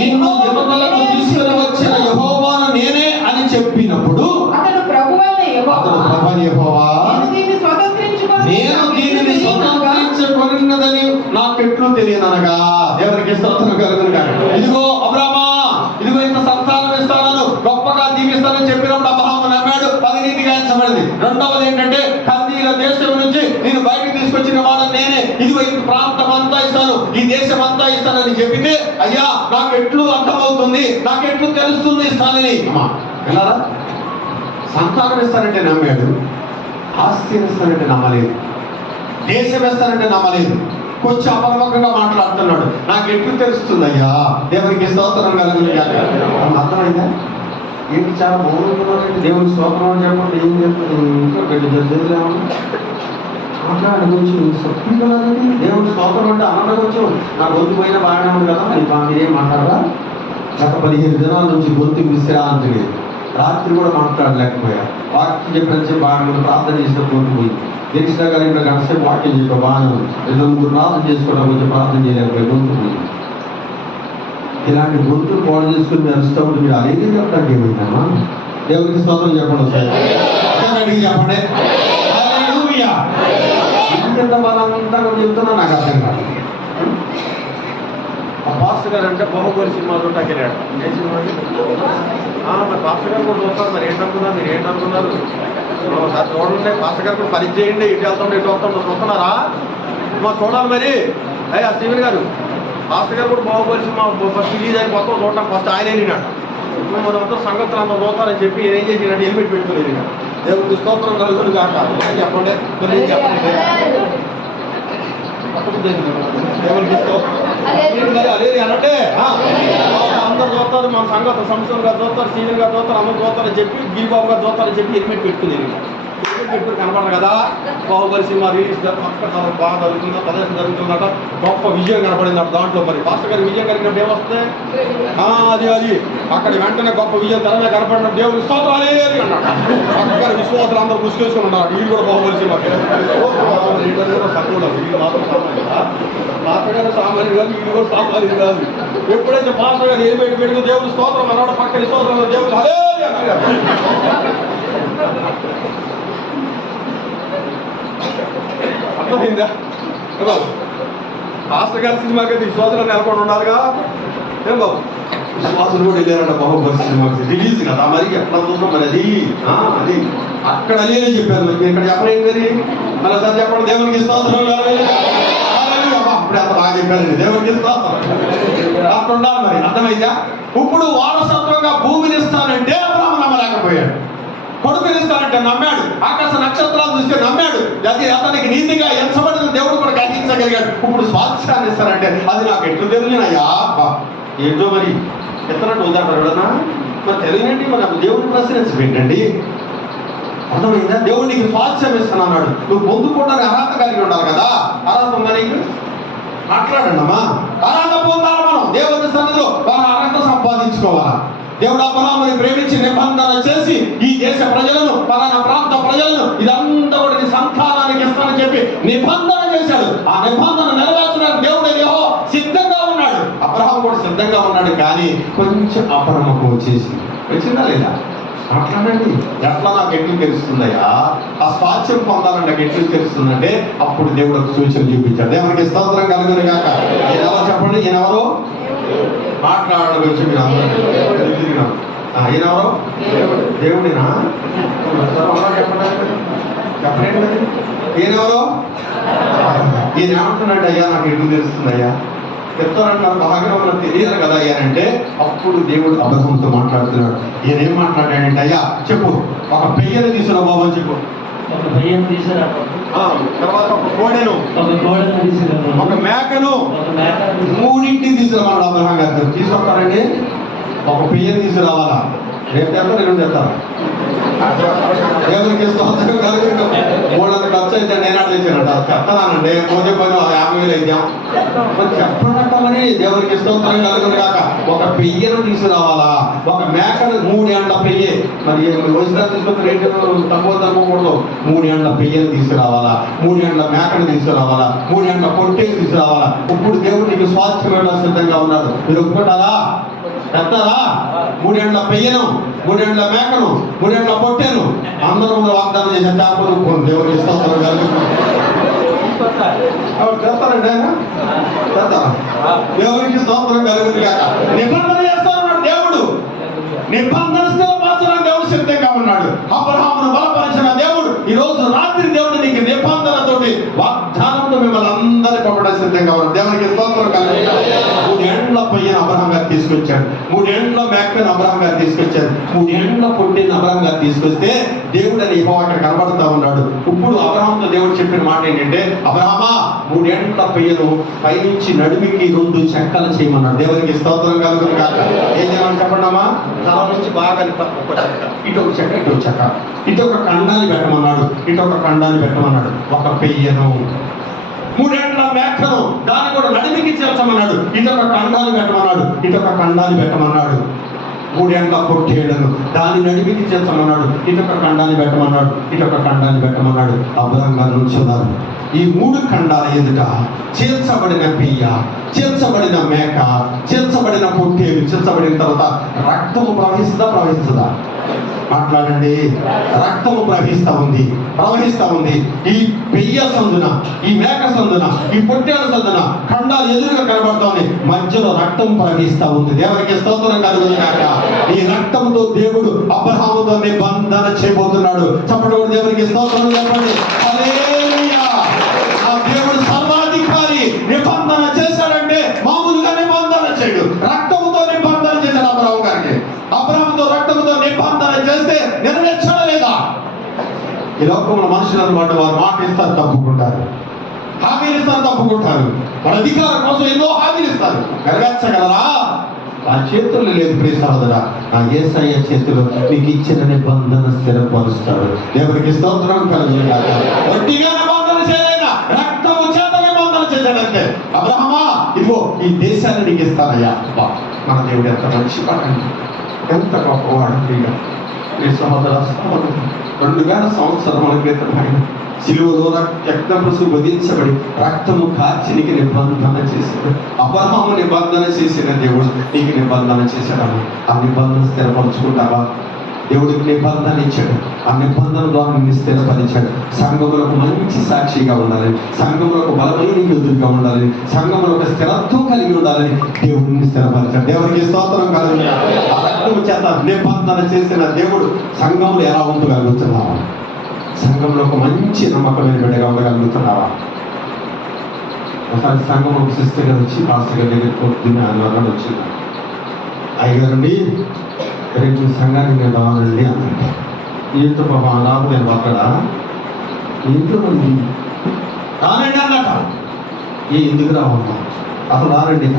నిన్ను యువతలకు తీసుకుని వచ్చిన యెహోవాను నేనే అని చెప్పినప్పుడు అతడు ప్రభువైన యెహోవా నేను దీనిని స్వతంత్రించుకొనిన్నదని నాకెట్లు తెలియననగా. దేవునికి స్తోత్రం కలుగును గాక. ఇదిగో అబ్రామా, ఇదిగో ఇంత సంతానం ఇస్తాను, గొప్పగా దీవిస్తానని చెప్పినప్పుడు అబ్రహాము నమ్మాడు. అది నీతిగా ఎంచబడింది. రెండవది ఏంటంటే కల్దీయుల దేశం నుంచి నేను బయటకు తీసుకొచ్చిన వాడు నేనే. ఇదిగో ఈ ప్రాంతం అంతా ఇస్తాను, ఈ దేశం అంతా ఇస్తానని చెప్పితే అయ్యా నాకు ఎట్లు అర్థమవుతుంది, నాకు ఎట్లు తెలుస్తుంది ఇస్తానని. విన్నారా? సంతానం ఇస్తానంటే నమ్మాడు, ఆస్తి ఇస్తానంటే నమ్మలేదు, దేశం ఇస్తానంటే నమ్మలేదు. కొంచెం అపనమ్మకంగా మాట్లాడుతున్నాడు. నాకు ఎట్లు తెలుస్తుంది అయ్యా. దేవునికి స్తోత్రం కలుగును గాక. అర్థమైందా? ఏంటి చాలా బాగుంటున్నారండి. దేవుని స్తోత్రం అని చెప్పండి. ఏం చెప్తుంది? ఇంకా మాట్లాడి కొంచెం సొప్పుకున్నారండి. దేవుని స్తోత్రం అంటే అన్న కొంచెం నా గొంతు పోయినా బాగానే ఉంది కదా. మీరేం మాట్లాడరా? గత 15 దినాల నుంచి గొంతు విశ్రాంతి లేదు. రాత్రి కూడా మాట్లాడలేకపోయా. వాక్యం చెప్పిన బాగా ప్రార్థన చేసిన గొంతు పోయింది. గెలిచినా కానీ ఇక్కడ గంటసేపు వాక్యం చెప్పే బాగానే ఉంది. 2-3 ప్రార్థన చేసుకోవడం కొంచెం ప్రార్థన చేయలేకపోయా, గొంతు పోయింది. ఇలాంటి గొంతులు పాడు చేసుకుని మీరు అరుస్తూ మీరు అదేది చెప్పడానికి ఏమైందమ్మా? దేవుడికి స్తోత్రం చెప్పండి. చెప్పండి. ఎంత బలంతా చెప్తున్నా నాకు అర్థం కాదు. ఆ పాస్టర్ గారు అంటే బాహుబలి సినిమా చూడటానికి వెళ్ళాడు. ఏ సినిమా? మరి పాస్టర్ గారు కూడా చూస్తారు. మరి ఏంటనుకున్నారు? మీరు ఏంటనుకున్నారు? సార్ చూడండి, పాస్టర్ గారు కూడా పని చేయండి. ఇటు వెళ్తాం ఇటు వస్తాం చూస్తున్నారా? మాకు చూడాలి మరి. అయ్యా స్టీవెన్ గారు, పాస్టర్ గారు కూడా బాహుబలి సినిమా ఫస్ట్ రిలీజ్ అయిన మొత్తం చూడటం ఫస్ట్ ఆయన వెళ్ళినాడు. ఇప్పుడు మనం అంతా సంగతులు అంతా చూస్తారని చెప్పి ఏం చేసినట్టు హెల్మెట్ పెట్టుకోలేదు. దేవుడికి స్తోత్రం కలుగును గాక. చెప్పండి, చెప్పండి. దేవుడికి మరి అదేది అనంటే అందరు చూస్తారు, మన సంగత సంస్థలు గారు చూస్తారు, సీనియర్ గారు చూస్తారు, అందరు చూస్తారని చెప్పి గిరిబాబు గారు చూస్తారని చెప్పి హెల్మెట్ పెట్టుకునేది. హెల్మెట్ పెట్టుకుని కనపడరు కదా. బాహుబలి సినిమా రిలీజ్ బాగా జరుగుతుందా, ప్రదర్శన జరుగుతుందట, గొప్ప విజయం కనపడిందట దాంట్లో. మరి పాస్టర్ గారి విజయం కలిగినప్పుడు ఏమొస్తే అది అక్కడ వెంటనే గొప్ప విజయం తెరమే కనపడిన దేవుడు స్తోత్రాలే అన్నాడు. అక్కడ విశ్వాసులు అందరూ గుర్తుకేసుకుని ఉన్నారు. వీళ్ళు కూడా బాహుబలి సినిమాకి పాస్టర్ గారు సామాన్యుడు కాదు, వీళ్ళు కూడా సామాన్యుడు కాదు. ఎప్పుడైతే పాస్టర్ గారు ఏం పెట్టుకు దేవుడు స్తోత్రం అన్నాడు, పక్కన స్తోత్రం దేవుడు అదే అన్నాడు. అర్థమైందా? పాస్టర్ గారి సినిమాకి విశ్వాసులు నెలకొని ఉండాలిగా. ఏం బాబు, విశ్వాసులు కూడా వెళ్ళారంట బాహుబలి సినిమాకి రిలీజ్ కదా. మరి ఎట్లా చూద్దాం మరి అది అక్కడ అదే చెప్పారు. మరి ఇక్కడ చెప్పలేదు మరి మళ్ళీ సార్ చెప్పండి. దేవునికి విశ్వాసం అప్పుడే అంత బాగా చెప్పారండి. దేవునికి విశ్వాసం అట్లా ఉండాలి. మరి అర్థమైందా? ఇప్పుడు వారసత్వంగా భూమిని ఇస్తానంటే అబ్రాహాము నమ్మలేకపోయాడు. కొడుకునిస్తానంటే నమ్మాడు. ఆకాశ నక్షత్రాలు చూస్తే నమ్మాడు. అది అతనికి నీతిగా ఎంచబడిన దేవుడు కూడా గ్రహించగలిగాడు. ఇప్పుడు స్వాస్థ్యాన్ని ఇస్తానంటే అది నాకు ఎట్లు తెలియనయ్యా. ఏంటో మరి ఎత్తనట్టు ఉందంటారు ఎవడన్నా. మరి తెలియనండి, మరి దేవుడిని ప్రశ్నించబెట్టండి. అర్థమైందా? దేవుడు నీకు స్వాస్థ్యం ఇస్తానన్నాడు. నువ్వు పొందుకోవడానికి అర్హత కలిగి ఉండాలి కదా. అర్హత ఉందా నీకు? మాట్లాడండి అమ్మా. అర్హత పొందాలి మనం. దేవుడి సన్నిధిలో వాళ్ళ అర్హత సంపాదించుకోవాలా. దేవుడు అబ్రహాముని ప్రేమించి నిబంధన చేసి ఈ దేశ ప్రజలను, పలానా ప్రాంత ప్రజలను ఇదంతా కూడా నీ సంతానానికి ఇస్తానని చెప్పి నిబంధన చేశాడు. ఆ నిబంధన నెరవేర్చడానికి దేవుడు సిద్ధంగా ఉన్నాడు, కానీ కొంచెం అపనమ్మకం వచ్చేసింది. వచ్చిందా లేదా? మాట్లాడండి. ఎట్లా నాకు ఎట్లు తెలుస్తుందయ్యా? ఆ స్వాస్థ్యం పొందాలని నాకు ఎట్లు తెలుస్తుందంటే అప్పుడు దేవుడు ఒక సూచన చూపించాడు. దేవునికి స్తోత్రం కలుగును గాక. ఈయన ఎవరు చెప్పండి? ఈయన ఎవరు? మాట్లాడడం గురించి మీరు అందరూ ఈయన ఎవరు? దేవుడినా? చెప్పండి మరి. ఈయన ఎవరు? ఈయన ఏమంటున్నాడు? అయ్యా నాకు ఎట్లు తెలుస్తుందయ్యా? చెప్తారంటారు బాగా తెలియదు కదా అయ్యానంటే అప్పుడు దేవుడు అబ్రహాముతో మాట్లాడుతున్నాడు. ఈయన ఏం మాట్లాడాడంటే, అయ్యా చెప్పు, ఒక పెయ్యను తీసుకురా బాబు అని చెప్పు. ఒక పెయ్యను తీసుకురా, తర్వాత ఒక కోడెను, ఒక మేకను, మూడింటిని తీసుకురావాడు అబ్రహాం గారు. తీసుకొస్తారండి. ఒక పెయ్యను తీసుకురావాలా? రేపు తెస్తారు, ఎల్లుండి తెస్తారా? దేవునికి స్తోత్రం కలుగును. 300 ఖర్చు అయితే నేను అట్లా ఇచ్చానంట. చెప్తానండి, పూజ పని 50,000 ఇద్దాం. చెప్పనట్ట మరి. దేవునికి స్తోత్రం కలుగును కాక. ఒక పెయ్యను తీసుకురావాలా? ఒక మేకను 3 ఏళ్ల పెయ్యే. మరి రోజుగా తీసుకున్న రేటు తక్కువ తగ్గకూడదు. 3 ఏళ్ల పెయ్యను తీసుకురావాలా? 3 ఏళ్ల మేకను తీసుకురావాలా? 3 ఏళ్ల పొట్టేలు తీసుకురావాలా? ఇప్పుడు దేవుడు నీకు స్వాస్థ్యం ఇవ్వడానికి సిద్ధంగా ఉన్నాడు. మీరు ఒప్పుకుంటారా? చెప్తారా? 3 ఏళ్ల పెయ్యను, 3 ఏళ్ల మేకను, 3 ఏళ్ల పొట్టేను అందరూ వాగ్దానం చేసే చేపలు దేవుడికి స్తోత్రం కలుగును. చేస్తారండి ఆయన? చేస్తారా? దేవుడికి స్తోత్రం కలుగును కాక. నిబంధన చేస్తా ఉన్నాడు దేవుడు. నిబంధన స్థిరపరచడానికి దేవుడు సిద్ధంగా ఉన్నాడు. అబ్రహామును బలపరిచిన దేవుడు ఈ రోజు రాత్రి దేవుడు నీకు నిబంధనతోటి వాగ్దానంతో మిమ్మల్ని అందరినీ పంపడం సిద్ధంగా ఉన్నాడు. దేవునికి స్తోత్రం కలుగును కాక. 3 ఏళ్ల పయ్యను అబ్రహాం గారు తీసుకొచ్చాడు. 3 ఏళ్ల మేకను అబ్రహాం గారు తీసుకొచ్చాడు. 3 ఏళ్ల పొట్టిని అబ్రహాం గారు తీసుకొస్తే దేవుడు అని అక్కడ కనబడుతూ ఉన్నాడు. ఇప్పుడు అబ్రహాంతో దేవుడు చెప్పిన మాట ఏంటంటే, అబ్రహామా 3 ఏళ్ల పయ్యను పైనుంచి నడుమికి 2 చెక్కలు చేయమన్నాడు. దేవునికి స్తోత్రం కలుగును కాక. ఏం చేయమని చెప్పండమ్మా? తల నుంచి బాగా ఒక చెక్క, ఇటు ఒక చెక్క, ఇటు ఒక చెక్క, ఇటు ఒక ఖండాన్ని పెట్టమన్నాడు, ఇటు ఒక ఖండాన్ని పెట్టమన్నాడు. ఒక పెయ్యను, 3 ఏళ్ల మేకను దాన్ని కూడా నడిమికి చేర్చమన్నాడు. ఇటొక ఖండాన్ని పెట్టమన్నాడు, ఇటొక ఖండాన్ని పెట్టమన్నాడు. 3 ఏళ్ల పొట్టేళ్లను దాన్ని నడిమికి చేర్చమన్నాడు. ఇటొక ఖండాన్ని పెట్టమన్నాడు, ఇటొక ఖండాన్ని పెట్టమన్నాడు. అబ్రహాం గారు నుంచున్నారు. ఈ 3 ఖండాల ఎదుట చేర్చబడిన పెయ్య, చేర్చబడిన మేక, చేర్చబడిన పొట్టేలు చేర్చబడిన తర్వాత రక్తము ప్రవహిస్తుందా? మాట్లాడండి. రక్తము ప్రవహిస్తా ఉంది. ఈ పెయ్య సందున, ఈ మేక సందున, ఈ పొట్టేల సందున ఖండాలు ఎదురుగా కనబడుతోంది. మధ్యలో రక్తం ప్రవహిస్తా ఉంది. దేవునికి స్తోత్రం కలుగును గాక. ఈ రక్తంతో దేవుడు అబ్రహాముతో నిబంధన చేయబోతున్నాడు. చెప్పండి దేవునికి స్తోత్రం చెప్పండి. హల్లెలూయా. ఆ దేవుడు సర్వాధికారి. నిబంధన చేశాడంటే మామూలుగా నిబంధన చేయడు. రక్తముతో నిబంధన చేశాడు అబ్రహాం గారికి. అబ్రహాముతో రక్తముతో నిబంధన చేస్తే నెరవేర్చడం లేదా? ఈ లోకంలో మనుషులు అన్నమాట, వారు మాట ఇస్తారు, తప్పుకుంటారు. హామీలు ఇస్తారు, తప్పుకుంటారు. వాళ్ళ అధికారం కోసం ఎన్నో హామీలు ఇస్తారు. నెరవేర్చగలరా? ఆ చేతుల్లో లేదు ప్రియ సహోదరా. ఆ యేసయ్య చేతిలో నీకు ఇచ్చిన నిబంధన స్థిరపరుస్తాడు. దేవునికి స్తోత్రం కలుగును గాక. వట్టిగా నిబంధన చేయలేక రక్తము చేత నిబంధన చేశాడంటే, అబ్రహమా ఇదిగో ఈ దేశాన్ని నీకు ఇస్తానయ్యా. మన దేవుడు ఎంత మంచి పట్టండి, ఎంత గొప్పవాడు. ప్రియ సహోదర, 2000 సంవత్సరముల క్రితం ఆయన సిలువలో రక్తపు వధించబడి రక్తము కార్చినికి నిబంధన చేశాడు. అబ్రహాము నిబంధన చేసిన దేవుడు నీకు నిబంధన చేశాడు. ఆ నిబంధన స్థిరపరుచుకుంటావా? దేవుడికి నిబంధన ఇచ్చాడు. ఆ నిబంధన ద్వారా నిన్ను స్థిరపరిచాడు. సంఘములకు మంచి సాక్షిగా ఉండాలి, సంఘములకు బలమైన ఎదురుగా ఉండాలి, సంఘములకు స్థిరత్వం కలిగి ఉండాలని దేవుడిని స్థిరపరిచాడు. దేవుడికి స్తోత్రం కలుగును గాక. ఆ రక్తము చేత నిబంధన చేసిన దేవుడు సంఘములు ఎలా ఉండగలుగుతున్నావా? సంఘంలో ఒక మంచి నమ్మకమైన బిడ్డగా ఉండగలుగుతున్నావా? ఒకసారి సంఘం ఒక సిస్టర్ గారు వచ్చి పాస్టర్ గారి దగ్గర పొద్దున్న అన్నవాళ్ళు వచ్చింది. అయ్యారండి, రేపు సంఘానికి నేను రావాలండి అన్నట్టు. ఇంట్లో పాప నాకు నేను అక్కడ ఇంట్లో మంది రానండి అన్నట. ఎందుకు రావమ్మా? అసలు రానండి,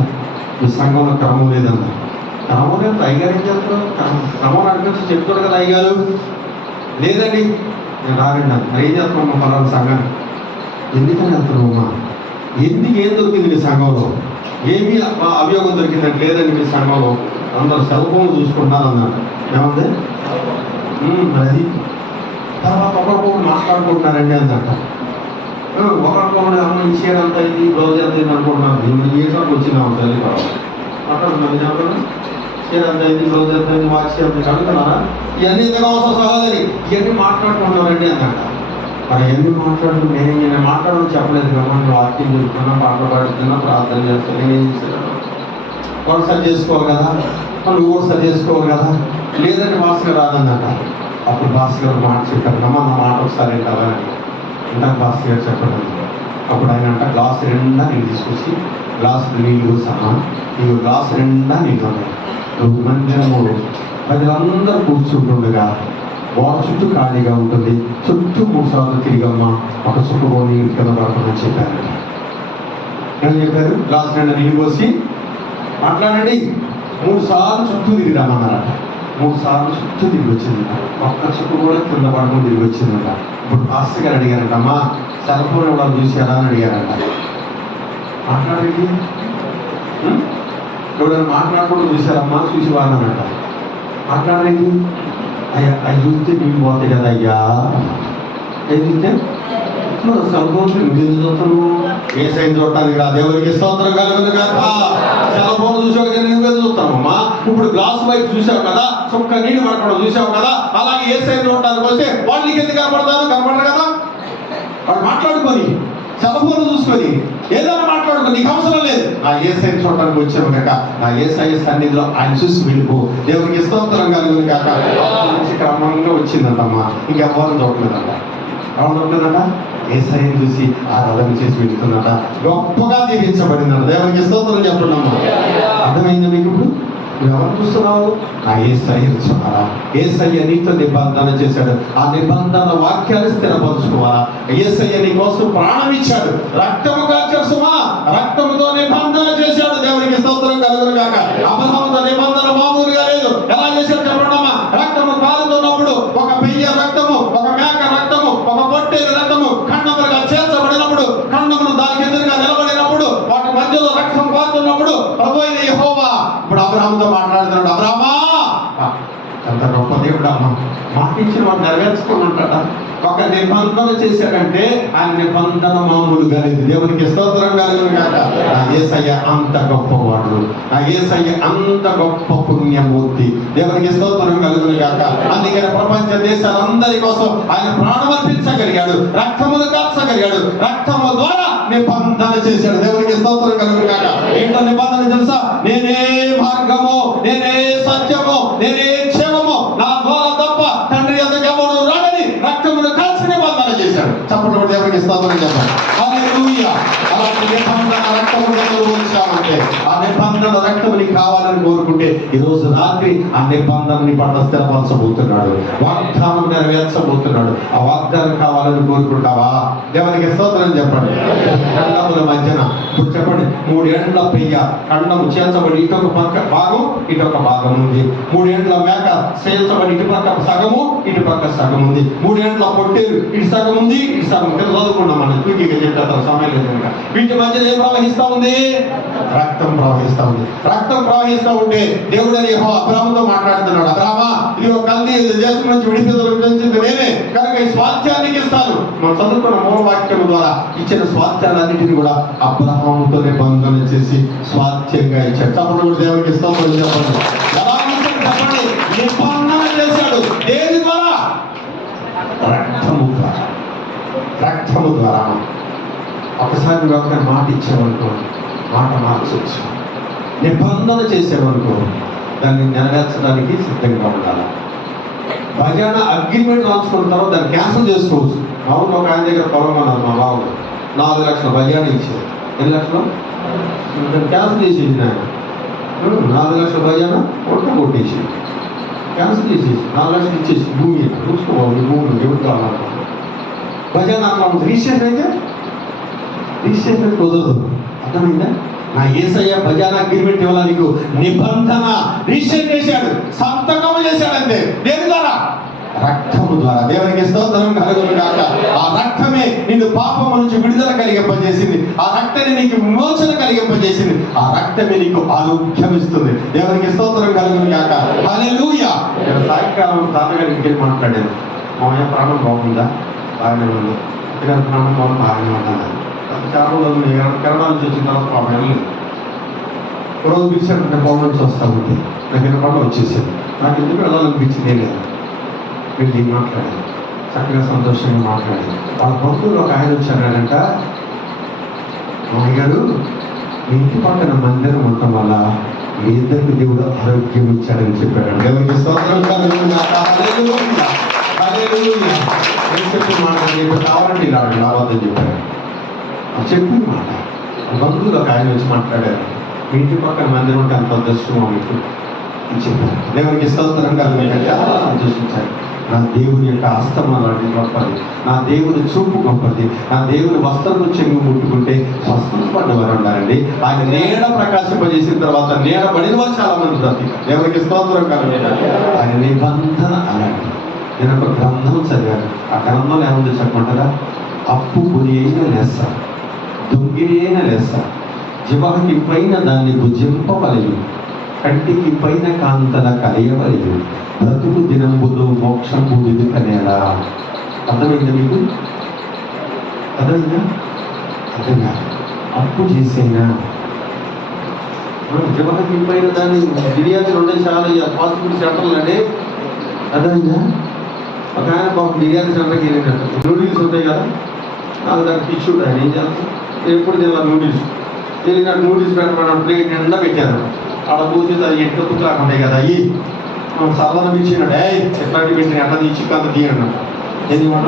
ఈ సంఘంలో క్రమం లేదన్నా. క్రమం లేదు. అయ్యగారు ఏం చెప్తారు? క్రమం అనిపించి చెప్తాడు కదా అయ్యగారు. లేదండి నేను రానండి అన్న. ఏం చేస్తున్నామ్మా పలానా సంఘాన్ని? ఎందుకని వెళ్తున్నామమ్మా? ఎందుకు ఏం దొరికింది మీ సంఘంలో? ఏమీ అభియోగం దొరికిందంటే లేదండి మీ సంఘంలో అందరూ సెల్ ఫోన్ చూసుకుంటున్నారు అన్నాడు. ఏమంది? అది తర్వాత ఒకరికొకరు మాట్లాడుకుంటున్నారండి అందట. ఒకరికొకరు అమ్మ ఇచ్చేదంతా ఇది రోజు ఎంత అనుకుంటున్నారు. ఏసానికి వచ్చిందా తల్లి మాట్లాడుతున్నాను చెప్పండి. ఎంత అయింది, రోజు ఎంత అయింది, వాక్యం మీకు అడుగుతున్నారా? ఇవన్నీ ఎందుకు అవసరం సహోదరి? ఇవన్నీ మాట్లాడుకుంటున్నారండి అన్నట్ట. మరి ఎన్ని మాట్లాడుతూ నేను మాట్లాడడం చెప్పలేదు కదా, వాక్యం చెప్తున్నా, పాటలు పాడుతున్నా, ప్రార్థన చేస్తున్నా, నేనేం చేశాను? వాడు సరి చేసుకోవాలి కదా, నువ్వు కూడా సరి చేసుకోవాలి కదా. లేదంటే భాస్కర్ రాదన్నట. అప్పుడు భాస్కర్ గారు మాట చెప్పారు, నా మాట ఒకసారి ఏంటవా అని. ఇందాక భాస్కర్ గారు చెప్పడం. అప్పుడు ఆయన అంట గ్లాస్ నిండా నీళ్ళు తీసుకొచ్చి, గ్లాస్ నీళ్ళు సహా నీకు గ్లాస్ నిండా నీళ్ళు ఉన్నాయి. నువ్వు మందిరము ప్రజలందరూ కూర్చుంటుండగా వాడు చుట్టూ ఖాళీగా ఉంటుంది, చుట్టూ 3 సార్లు తిరిగమ్మా, ఒక చుట్టూ నీళ్ళు కింద పడుతుందని చెప్పారు. ఏం చెప్పారు? గ్లాస్ నిండా నీళ్ళు పోసి మాట్లాడండి, 3 సార్లు చుట్టూ తిరిగి రమ్మన్నారట. 3 సార్లు చుట్టూ తిరిగి వచ్చిందట. ఒక్క చుట్టూ కూడా కింద పడుకుని తిరిగి వచ్చిందట. ఇప్పుడు పాస్టర్ గారు అడిగారంట, అమ్మా సెల్ ఫోన్ ఇవ్వడం చూసారా అని అడిగారంట. మాట్లాడండి, ఎవరైనా మాట్లాడకుండా చూసారమ్మా, చూసి వాళ్ళనంట. మాట్లాడండి, అయ్యా అవి చూస్తే నీళ్ళు పోతాయి కదా అయ్యా. ఏం చూస్తే సెల్ ఫోన్ నువ్వు చూస్తాను, ఏ సైన్ చూడటానికి రా, దేవుడికి స్తోత్రం కలుగును గాక. సెల్ ఫోన్ చూసావు కదా, నువ్వే చూస్తామమ్మా. ఇప్పుడు గ్లాస్ వైపు చూసావు కదా, చుక్క నీళ్ళు పడకుండా చూసావు కదా, అలాగే ఏ సైన్ చూడటానికి వస్తే వాళ్ళు నీకు ఎందుకు కనపడతారు? కనపడరు కదా. వాడు మాట్లాడుకొని సెల్ ఫోన్ చూసుకొని ఏదైనా మాట్లాడుకొని నీకు అవసరం లేదు. నా ఏ సైన్ చూడటానికి వచ్చాము కాక, నా ఏ సైన్ సన్నిధిలో ఆయన చూసి వెళ్ళిపో, దేవుడికి స్తోత్రం కలుగును కాక. నుంచి క్రమంగా వచ్చిందంటమ్మా, ఇంకెవ్వరం చూడలేదంట. ఎవరు చూడలేదంట? ఏ సైన్ చూసి ఆరాధన చేసి వెళ్తుందట. గొప్పగా దీవించబడిందంట. దేవుడికి స్తోత్రం చెప్పండమ్మా. అర్థమైందా మీకు? ఎవరు చూస్తున్నావు? ఆ యేసయ్య చూస్తున్నారా? యేసయ్య నీతో నిబంధన చేశాడు. ఆ నిబంధన వాక్యాన్ని స్థిరపరుచుకోవాలా? యేసయ్య నీ కోసం ప్రాణం ఇచ్చాడు, రక్తము కార్చాడు సుమా, రక్తముతో నిబంధన చేశాడు. దేవునికి స్తోత్రం కలుగును గాక. అబ్రహాముతో నిబంధన మామూలుగా లేదు. ఎలా చేశాడు చెప్పండమ్మా? రక్తము కాలుతున్నప్పుడు ఒక పెయ్య రక్తము, ఒక మేక రక్తము, ఒక పొట్టేలు రక్తము ఖండములుగా చేర్చబడినప్పుడు, ఖండములు దానికి ఎదురుగా నిలబడినప్పుడు, వాటి మధ్యలో రక్తం కారుతున్నప్పుడు ప్రభువైన యెహోవా ఇప్పుడు అబ్రహాముతో మాట్లాడుతున్నాడు. అబ్రహామా, ఎంత గొప్ప దేవుడు అమ్మ, మాట ఇచ్చిన వాడు నెరవేర్చుకుని ఉంటాడా? ఒక నిబంధన చేశాడంటే ఆయన నిబంధన మామూలుగా లేదు. దేవునికి స్తోత్రం కలుగును గాక. ఆ యేసయ్య అంత గొప్పవాడు, ఆ యేసయ్య అంత గొప్ప పుణ్యమూర్తి. దేవునికి స్తోత్రం కలుగును గాక. అందుకని ప్రపంచ దేశాలందరి కోసం ఆయన ప్రాణం అర్పించగలిగాడు, రక్తమును కార్చగలిగాడు, రక్తము ద్వారా నిబంధన చేశాడు. దేవునికి స్తోత్రం కలుగును గాక. ఏంటో నిబంధన తెలుసా? నేనే మార్గము, నేనే సత్యము, నేనే క్షేమము, నా ద్వారా తప్ప తండ్రి యొద్దకు ఎవరు రాడని రక్తమును కాల్చి నిబంధన చేశాడు. చప్పట్లు దేవునికి స్తోత్రం చెప్పండి. హల్లెలూయా. అలాంటి నిబంధన రక్తము వచ్చామంటే, ఆ నిబంధన రక్తము నీకు కావాలని కోరుకుంటే ఈ రోజు రాత్రి ఆ నిబంధనని పట్ల స్థిరపరచబోతున్నాడు, వాగ్దానం నెరవేర్చబోతున్నాడు. ఆ వాగ్దానం కావాలని కోరుకుంటావా? దేవునికి స్తోత్రం చెప్పండి. ఖండముల మధ్యన ఇప్పుడు చెప్పండి, 3 ఏండ్ల పెయ్య ఖండము చేర్చబడి ఇటొక పక్క భాగం, ఇటొక భాగం ఉంది. 3 ఏండ్ల మేక చేర్చబడి ఇటు పక్క సగము, ఇటు పక్క సగం ఉంది. 3 ఏండ్ల పొట్టేలు ఇటు సగం ఉంది, ఇటు సగం ఉంది. చదువుకున్నాం మనం, క్విక్గా చెప్తారు, సమయం లేదు. వీటి మధ్యలో ఏం ప్రవహిస్తా ఉంది? రక్తం ప్రవహిస్తా ఉంది. రక్తం ప్రవహిస్తా ఉంటే దేవుడు అని అబ్రాహాముతో మాట్లాడుతున్నాడు. అబ్రాహ్మా, ఇదిగో కల్దీ దేశం నుంచి విడిపించింది నేనే కనుక ఈ స్వాస్థ్యానికి ఇస్తాను. మనం చదువుకున్న మూలవాక్యం ద్వారా ఇచ్చిన స్వాస్థ్యాలన్నింటినీ కూడా అబ్రాహాముతో నిబంధన చేసి స్వాస్థ్యంగా ఇచ్చాడు. చప్పట్లు కూడా దేవుడికి ఇస్తామని చెప్పండి. ఎలా ఉంటుంది చెప్పండి? నిబంధన చేశాడు. దేని ద్వారా? రక్తము ద్వారా. రక్తము ద్వారా. ఒకసారి నువ్వు ఒక మాట ఇచ్చావనుకో, మాట మార్చవచ్చు. నిబంధన చేసావనుకో, దాన్ని నెరవేర్చడానికి సిద్ధంగా ఉండాలి. భజన అగ్రిమెంట్ రాసుకున్న తర్వాత దాన్ని క్యాన్సిల్ చేసుకోవచ్చు. అవును, ఒక ఆయన దగ్గర పొలం అన్నారు మా బాబు, 4 లక్షల భజన ఇచ్చారు. ఎన్ని లక్షలు? దాన్ని క్యాన్సిల్ చేసేసి ఆయన 4 లక్షల భజన కొట్టేసి క్యాన్సిల్ చేసేసి 4 లక్షలు ఇచ్చేసి భూమి చూసుకోవాలి. భూమి ఎవరు కావాలనుకో భజన అట్లా ఉంది. రిజిస్ట్రేషన్ అయితే రిజిస్ట్రేషన్ కుదరదు. అర్థమైందా? నా యేసయ్య భజన అగ్రిమెంట్ ఇవ్వాల నీకు నిబంధన రిజిస్టర్ చేశాడు, సంతకం చేశాడంతే. దేని ద్వారా? రక్తము ద్వారా. దేవునికి స్తోత్రం కలుగును గాక. ఆ రక్తమే నిన్ను పాపము నుంచి విడుదల కలిగింపజేసింది. ఆ రక్తమే నీకు విమోచన కలిగింపజేసింది. ఆ రక్తమే నీకు ఆరోగ్యం ఇస్తుంది. దేవునికి స్తోత్రం కలుగును గాక. హల్లెలూయా. నేను సాయంకాలం తాతగారికి వెళ్ళి మాట్లాడాను. మామయ్య ప్రాణం బాగుందా? బాగానే ఉంది. ఇక్కడ ప్రాణం బాగుంది, బాగానే ఉందా? చాలా రోజులు కెనడా నుంచి వచ్చిన తర్వాత పాపం వెళ్ళలేదు. రోజు పిలిచాడంటే కోడ నుంచి వస్తా ఉంది దగ్గర పడ వచ్చేసాడు. నాకు ఎందుకు వెళ్ళాలనిపించిందే లేదు. వెళ్ళి మాట్లాడాను, చక్కగా సంతోషంగా మాట్లాడాను. వాళ్ళ బంధువులు ఒక ఆయన వచ్చాడంట, మామయ్య గారు మీ ఇంటి పక్కన మందిరం ఉండటం వల్ల మీ ఇద్దరికి దేవుడు ఆరోగ్యం ఇచ్చాడని చెప్పాడు. దేవునికి స్తోత్రం కలుగును గాక. హల్లెలూయా, హల్లెలూయా. నేను చెప్పిన మాట నీకు కావాలంటే రాడు రావద్దని చెప్పాడు. చెప్పిన మాట బంధువులు ఒక ఆయన వచ్చి మాట్లాడారు, మీ ఇంటి పక్కన మందిరం ఉంటే అంత అదృష్టమో మీకు అని చెప్పారు. దేవునికి స్తోత్రం కలుగును గాక. చాలా సంతోషించారు. నా దేవుని యొక్క హస్తం అలాంటి గొప్పది, నా దేవుని చూపు గొప్పది, నా దేవుని వస్త్రము చెంగు ముట్టుకుంటే స్వస్థత పడ్డవారు ఉన్నారండి. ఆయన నీడ ప్రకాశింపజేసిన తర్వాత నీడ పడిన వారు చాలా మంది బ్రతి. దేవునికి స్తోత్రం కలుగును గాక. ఆయన నిబంధన అలాంటి. నేను ఒక గ్రంథం చదివాను. ఆ గ్రంథంలో ఏముంది చెప్పమంటారా? అప్పు గురి అయిన లెస్స, దొంగిరి అయిన లెస్స, జివహకి పైన దాన్ని భుజింపవలెను, కంటికి పైన కాంతల కలియవలెను, బ్రతుకు దినంబులు మోక్షంబు వెదుకనేలా. అర్థమైందా మీకు? అర్థమైందా? అర్థం కాదు. అప్పు చేసేనా జివహకి పైన దాన్ని బిర్యానీలు ఉండే చాలా ఫాస్ట్ ఫుడ్ సెంటర్లు అండి. అర్థమైందా? ఒక ఆయన పాపం బిర్యానీ సెంటర్కి వెళ్ళినట్టు నూడిల్స్ ఉంటాయి కదా, నాకు దానికి పిచ్చుడు. ఆయన ఏం చేస్తాను, ఎప్పుడు తినాలి నూడిల్స్. వెళ్ళినట్టు నూడిల్స్ పెట్టమని ప్లేట్ నిండా పెట్టారు. అక్కడ కూర్చొని అది ఎట్లా తుక్కులాగా ఉంటాయి కదా, అవి సరళన పిలిచినాడు, ఎట్లాంటి పెట్టిన ఎట్లా తీసి అంత తీయండి. ఏంది మాట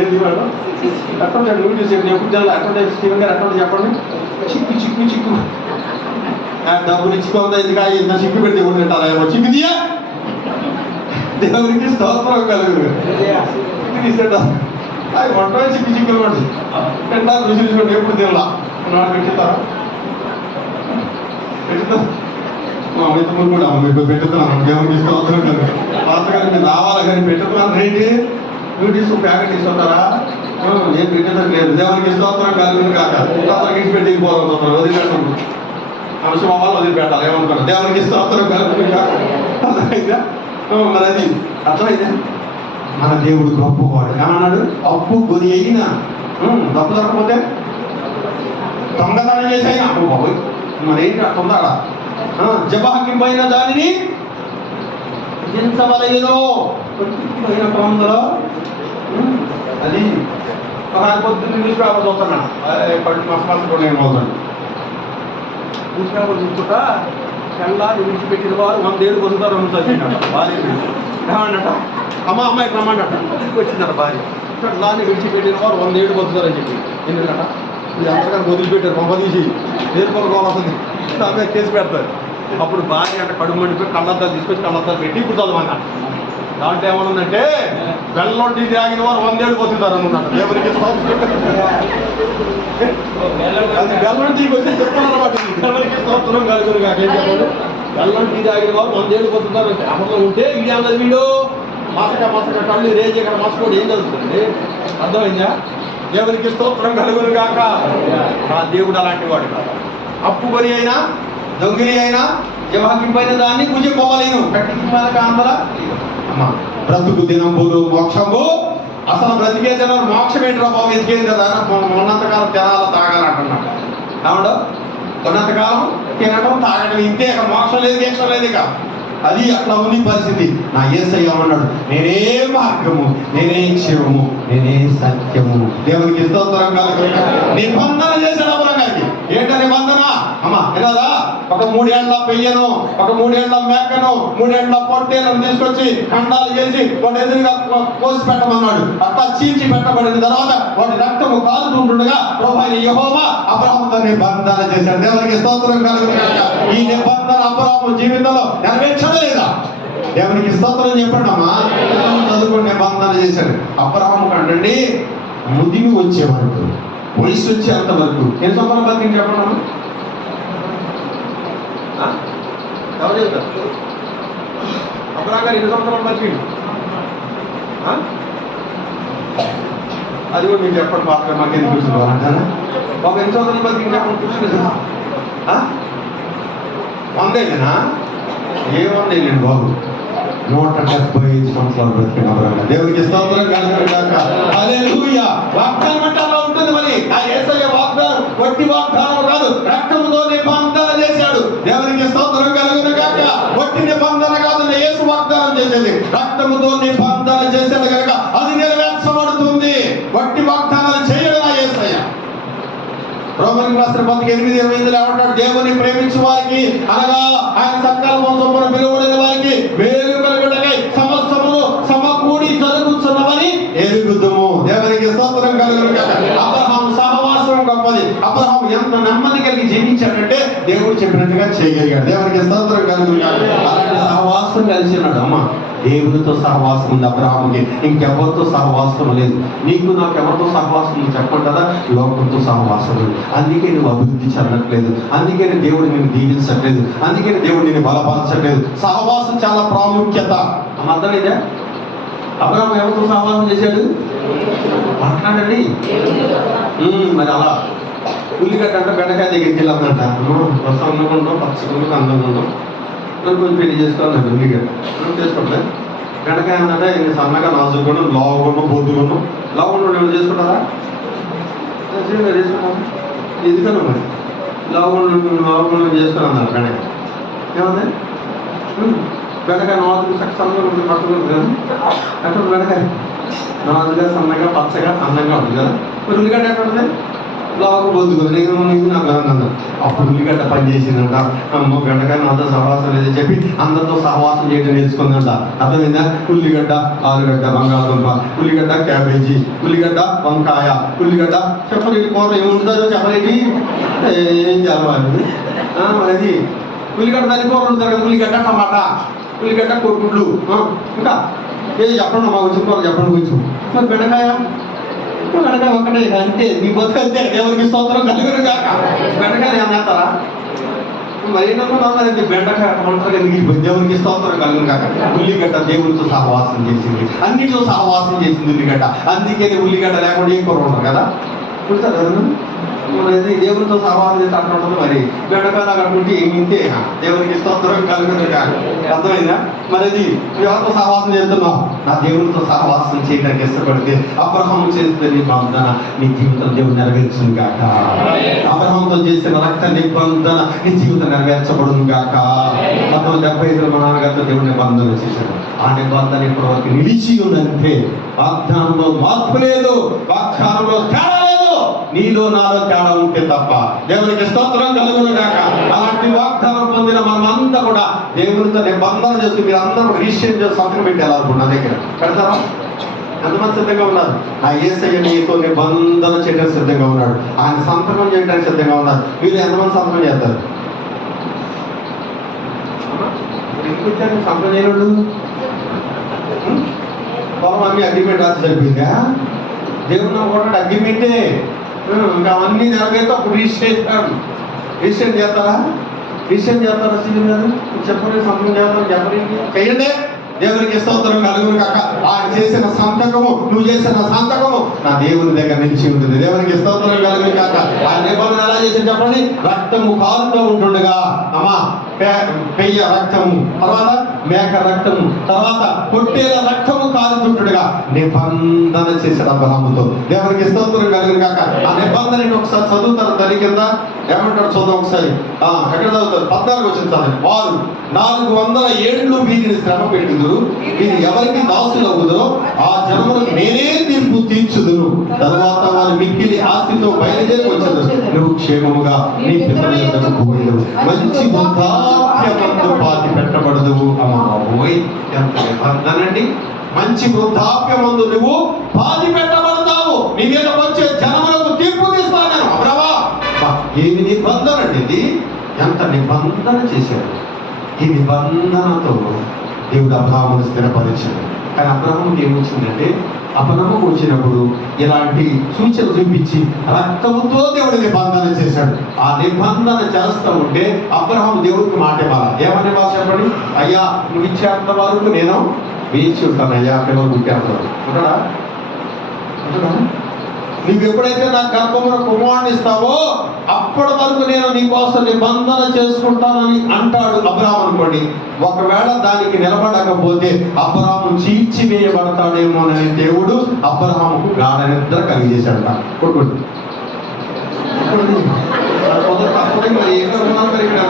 ఏంది మేడం ఎక్కడ నూడిల్స్ ఎప్పుడు తినాలి, ఎక్కడ స్టీవెన్ గారు ఎక్కడ చెప్పండి. చిక్కు చిక్కు చిక్కు డబ్బులు ఇచ్చుకోవద్దా, ఇది కాదు ఇంత చిక్కు పెడితే ఎవరు తింటారా? ఏమో చిక్కు తీయా. దేవునికి స్తోత్రం కలుగును. తీసేట అది వంట చిక్కు చిక్కులు వండి తింటా రుచి రుచి ఎప్పుడు తినలా పెట్టుతారా? పెట్టుతా ఇంతకుముందు కూడా మీకు పెట్టుతున్నాను. దేవునికి స్తోత్రం కలుగు. పాత గారు మీరు రావాలా కానీ పెట్టుతున్నాను రేంటి నూడిల్స్ ప్యాకెట్ తీసుకుంటారా? నేను పెట్టేదానికి లేదు. దేవునికి స్తోత్రం కలుగును కాక. ఇంటి పెట్టి పోతున్నాను వదిలిపెట్టాను అంశం అవ్వాలి వదిలిపెట్టాలి ఏమనుకున్నాను. దేవునికి స్తోత్రం కలుగును కాక. అర్థమైందా? మరి అది అర్థమైందా? మన దేవుడు గొప్పవాడు. ఏమన్నాడు? అప్పు గురి అయినా డబ్బు దొరకపోతే దొంగతనం చేసైనా అప్పు బాబోయ్ మరేంటి అట్టుందా? జబాకింపైన దానిని దించవలయను. అందులో అది పొద్దున్న న్యూస్ పేపర్ చూస్తున్నాను. పట్టు మస్తు కూడా నేను అవుతాను. న్యూస్ పేపర్ చూసుకుంటా తెల్లారి విడిచిపెట్టిన వారు 100 ఏళ్ళు పొందుతారు చదివినాడు. భార్య ఏమన్నట, అమ్మాయి రమ్మన్నట వచ్చిందట భార్య. దాన్ని విడిచిపెట్టిన వారు 100 ఏళ్ళు పొందుతారని చెప్పి ఎందుకట ఇది అంతగానే వదిలిపెట్టారు పంప తీసి నేర్చుకోవాల్సింది దాని కేసు పెడతారు. అప్పుడు భార్య అంటే కడుపు మండిపోయి కళ్ళద్దాలు తీసుకొచ్చి కళ్ళద్దాలు పెట్టి ఇప్పుడు చదవమన్నా. దాంట్లో ఏమనుందంటే బెల్లం టీ తాగిన వారు 100 ఏళ్ళు పొందుతారు అనుకున్నాడు. దేవునికి అది బెల్లం టీకి వచ్చి చెప్తున్నారు అన్నమాట. దేవునికి స్తోత్రం కలుగును కాక. ఏం చెప్పండి, బెల్లం టీ తాగిన వారు 100 ఏళ్ళు పొందుతారు అంటే అమలు ఉంటే ఇది అన్నది వీడు మసక కళ్ళు రేజ్ ఇక్కడ మసకోడు ఏం జరుగుతుంది? అర్థమైందా? దేవునికి స్తోత్రం కలుగును కాక. ఆ దేవుడు అలాంటి వాడు కాదు. అప్పు కొని అయినా దొంగిలి అయినా జవాకింపైన దాన్ని పూజింపవలేను, కట్టికి మనకు అందర అమ్మా బ్రతుకు దినంబులు మోక్షము. అసలు బ్రతికే జనం మోక్షం ఏంటి బాబు? ఎదిగేది కదా ఉన్నంతకాలం తినాలి తాగాలి అంటున్నాడు. అవును, ఉన్నంతకాలం తినడం తాగడం ఇంతే, ఇక మోక్షం లేదు గేక్షం లేదు. ఇక అది అట్లా ఉంది పరిస్థితి. నా యేసయ్య అన్నాడు, నేనే మార్గము, నేనే క్షేమము, నేనే సత్యము. దేవునికి స్తోత్రం కలుగును. నిబంధన చేశాడు అబ్రహాము గారికి. ఏంట నిబంధన? అమ్మా వినదా? ఒక 3 ఏళ్ల పెయ్యను, ఒక 3 ఏళ్ల మేకను, 3 ఏళ్ల పొట్టేలను తీసుకొచ్చి ఖండాలు చేసి వాటి ఎదురుగా కోసి పెట్టమన్నాడు. అట్లా చీల్చి పెట్టబడిన తర్వాత వాటి రక్తము కాలుతుండగా ప్రభువైన యెహోవా అబ్రహాముతో నిబంధన చేశాడు. దేవునికి స్తోత్రం కలుగును గాక. ఈ నిబంధన అబ్రహాము జీవితంలో నెరవేర్చలేదా? దేవునికి స్తోత్రం చెప్పండి అమ్మా. చదువుకుని నిబంధన చేశాడు. అబ్రహాము కంటండి ముదిమి వచ్చే వరకు, వయసు వచ్చేంత వరకు ఎన్ని సంవత్సరాలు బతికి చెప్పండి. ఎవరు చెప్తారు? అబ్రహాము గారు 2 సంవత్సరాలు బతికిండు. అది కూడా మీరు చెప్పండి. మాత్రం మాకు ఎందుకు కూర్చున్నారు అంటారా? బాబు 2 సంవత్సరాలు బతికి చెప్పండి. కూర్చుని 100 ఏళ్ళేనా? ఏ 100 ఏళ్ళండి బాబు? 175 సంవత్సరాలు బ్రతికిన అబ్రహాము. దేవునికి స్తోత్రం కలుగును గాక. హల్లెలూయా. వాగ్దానం అంటే అలా ఉంటుంది. మరి ఆ యేసు వట్టి వాగ్దానం కాదు, రక్తంతో నిబంధన చేశాడు. దేవునికి స్తోత్రం కలుగును గాక. వట్టి నిబంధన కాదు, యేసు వాగ్దానం చేసేది రక్తముతో నిబంధన చేసేది కనుక అది నెరవేర్చబడుతుంది. వట్టి వాగ్దానాలు చేయడం నా యేసయ్య. రోమన్ రాష్ట్ర 8:28 ఏమంటాడు? దేవుని ప్రేమించు వారికి అనగా ఆయన సకలము చొప్పున పిలువబడిన వారికి మేలు కలుగుటకై సమస్తమును సమకూడి జరుగుతున్నవని ఎరుగుదుము. దేవునికి స్తోత్రం కలుగును గాక. అబ్రహాము సహవాసం గొప్పది. అబ్రహాము ఎంత నెమ్మది కలిగి జీవించాడంటే దేవుడు చెప్పినట్టుగా చేయగలిగాడు. దేవునికి స్తోత్రం కలుగును గాక. అలాంటి సహవాసం కలిసినాడు. అమ్మ, దేవునితో సహవాసం ఉంది అబ్రహాముకి, ఇంకెవరితో సహవాసం లేదు. నీకు నాకు ఎవరితో సహవాసం ఉంది చెప్పంటారా? లోకంతో సహవాసం ఉంది. అందుకే నువ్వు అభివృద్ధి చెందట్లేదు, అందుకే దేవుడు నిన్ను దీవించట్లేదు, అందుకే దేవుడు నిన్ను బలపరచట్లేదు. సహవాసం చాలా ప్రాముఖ్యత. అర్థమైందా? అబ్రహాము ఎవరితో సహవాసం చేశాడు? మాట్లాడండి. మరి అలా ఉల్లిగడ్డ అంటే బెండకాయ దగ్గరికి వెళ్ళాలంట. రసం అందకుండా పచ్చకుండా అందంగా ఉన్నాం, కొంచెం పెళ్లి చేసుకోవాలి. ఉల్లిగడ్డ చేసుకోండి. బెండకాయ అంటే సన్నగా నాజుకున్నాం, లావుకున్నాం, బొద్దుకున్నాం. లావుకున్నాడు ఎవరు చేసుకుంటారా? చేసుకున్నాం. ఎందుకన్నా మరి లావుకుండా చేసుకుని అన్నారు. బెండకాయ ఏమన్నా బెండకాయ నాజుకు సన్నగా ఉంటుంది, పట్టుకుంటుంది కదా. అక్కడ బెండకాయ నాజుగా సన్నగా పచ్చగా అందంగా ఉంటుంది కదా. మరి ఉల్లిగడ్డ ఎక్కడ ఉంటుంది? లావు బొద్దుకుని నాకు అన్నాను. అప్పుడు ఉల్లిగడ్డ పని చేసిందంట. అమ్మ బెండకాయ నాతో సహవాసం లేదని చెప్పి అందరితో సహవాసం చేయడం నేర్చుకుందంట. అర్థమైందా? ఉల్లిగడ్డ, ఆలుగడ్డ, బంగాళదుంప, ఉల్లిగడ్డ, క్యాబేజీ, ఉల్లిగడ్డ, వంకాయ, ఉల్లిగడ్డ. చెప్పండి కూర ఏముంటుందో చెప్పలేది. ఏం చేయాలి అది? ఉల్లిగడ్డ దాని కూర ఉంటుంది కదా. ఉల్లిగడ్డ, టమాటా, ఉల్లిగడ్డ, కొట్టుళ్ళు, ఇంకా ఏది చెప్పండి మా వచ్చిన కూర చెప్పండి కొంచెం. మరి బెండకాయ బెండకాయ ఒకటే అంతే. నీ బతుకంతే. దేవునికి స్తోత్రం కలుగును గాక. బెండకాయ ఏమన్నారా? మరి ఏంటన్నా బెండకాయ ఒంటరిగా మిగిలిపోయింది. దేవునికి స్తోత్రం కలుగును గాక. ఉల్లిగడ్డ దేవునితో సహవాసం చేసింది, అన్నిటితో సహవాసం చేసింది ఉల్లిగడ్డ. అందుకే ఉల్లిగడ్డ లేకుండా ఏం కూర ఉండదు కదా. దేవునితో సహవాసం చేసి అట్లా ఉంటుంది. మరి బెండకాయ అక్కడుంటే ఏమింటే దేవునికి స్తోత్రం కలుగును గాక. అర్థమైందా? మరి అది ఎవరితో సహవాసం చేస్తున్నావు? నా దేవునితో సహవాసం చేయడానికి ఇష్టపడితే అబ్రహాము చేస్తే నిబంధన నీ జీవితం దేవుడు నెరవేర్చును గాక. అబ్రహాముతో చేసిన రక్త నిబంధన నీ జీవితం నెరవేర్చబడును గాక. 1975 మా నాన్నగారితో దేవుడు నిబంధన చేశాడు. ఆ నిబంధన ఇప్పటివరకు నిలిచి ఉందంటే వాగ్దానంలో మార్పు లేదు, వాగ్దానంలో తేడా లేదు. నీలో నాలో తేడా ఉంటే తప్ప. దేవునికి స్తోత్రం కలుగును గాక. అలాంటి వాగ్దానం పొందిన మనమంతా కూడా దేవునితో నిబంధన చేస్తూ మీరు అందరూ రిజిస్ట్రేషన్ చేసి సంతకం పెట్టారు. నా దగ్గర పెడతారా? ఎంతమంది సిద్ధంగా ఉన్నారు? ఆ యేసయ్య నీతో నిబంధన చేయడానికి సిద్ధంగా ఉన్నాడు. ఆయన సంతకం చేయడానికి సిద్ధంగా ఉన్నారు. మీరు ఎంతమంది సంతకం చేస్తారు? సంతకం చేయడు. అన్ని అగ్రిమెంట్ రాసి సరిపోయిందా? దేవుడు కూడా అగ్రిమెంటే. ఇంకా అవన్నీ నెరవేర్తే అప్పుడు రిజిస్ట్రేషన్ చేస్తారా? రిజిస్ట్రేషన్ చేస్తారా? సీఎం గారు చెప్పండి. సంతకం చేస్తారా? చెప్పండి. చెయ్యండి. దేవునికి స్తోత్రం కలుగును కాక. ఆయన చేసిన సంతకము, నువ్వు చేసిన సంతకము నా దేవుని దగ్గర నుంచి ఉంటుంది. దేవునికి స్తోత్రం కలుగును కాక. ఆయన నిబంధన ఎలా చేసింది చెప్పండి? రక్తము కాలుతో ఉంటుండగా, అమ్మా పెయ్య రక్తము, తర్వాత మేక రక్తము, తర్వాత పొట్టేల రక్తము కాలుతుంటుండగా నిబంధన చేశాడు అబ్రహాముతో. దేవునికి స్తోత్రం కలుగును కాక. ఆ నిబంధనని ఒకసారి చదువుతారు. దాని కింద ఏమంటారు చూద్దాం ఒకసారి. ఎక్కడ చదువుతారు? 14 వచ్చింది చదువు. వారు 400 ఏళ్ళు వీరిని శ్రమ పెట్టుదురు, వీరు ఎవరికి దాసులు అవుదురో ఆ జనములకు నేనే తీర్పు తీర్చుదును. తర్వాత వారు మిక్కిలి ఆస్తితో బయలుదేరి వచ్చారు. నువ్వు క్షేమముగా నీ పితరుల యొద్దకు పోయేవు, మంచి వృద్ధాప్యమందు పాతి పెట్టబడదువు. అమ్మాయి ఎంత నిబంధనండి! మంచి వృద్ధాప్యమందు నువ్వు పాతి పెట్టబడతావు. నీ మీద వచ్చే జనములకు తీర్పు తీస్తాను నేను. అబ్రవా ఏమి నిబంధన అండి ఇది! ఎంత నిబంధన చేశాడు! ఈ నిబంధనతో దేవుడు అబ్రహామును స్థిరపరిచాడు. కానీ అబ్రహాముకి ఏమొచ్చిందంటే అపనమ్మకం వచ్చినప్పుడు ఇలాంటి సూచన చూపించి రక్తముతో దేవుడు నిబంధన చేశాడు. ఆ నిబంధన చేస్తూ ఉంటే అబ్రహాము దేవుడికి మాట ఇవ్వాలి. ఏమని ఇవ్వాలి చెప్పండి? అయ్యా నువ్వు ఇచ్చేంత వరకు నేను వేచి ఉంటాను. అయ్యా పిల్లలు పుట్టేంత వరకు ఉంటాడా? నువ్వు ఎప్పుడైతే నా గర్భమున కుమారుని ఇస్తావో అప్పటి వరకు నేను నీకోసం నిబంధన చేసుకుంటానని అంటాడు అబ్రహాము అనుకోండి. ఒకవేళ దానికి నిలబడకపోతే అబ్రహాము చీల్చివేయబడతాడేమోనని దేవుడు అబ్రహాముకు గాఢ నిద్ర కలిగజేశాడు. కొట్టుకోండి. తప్పదు మరి ఎక్కడ ఉన్నాం మరి ఇక్కడ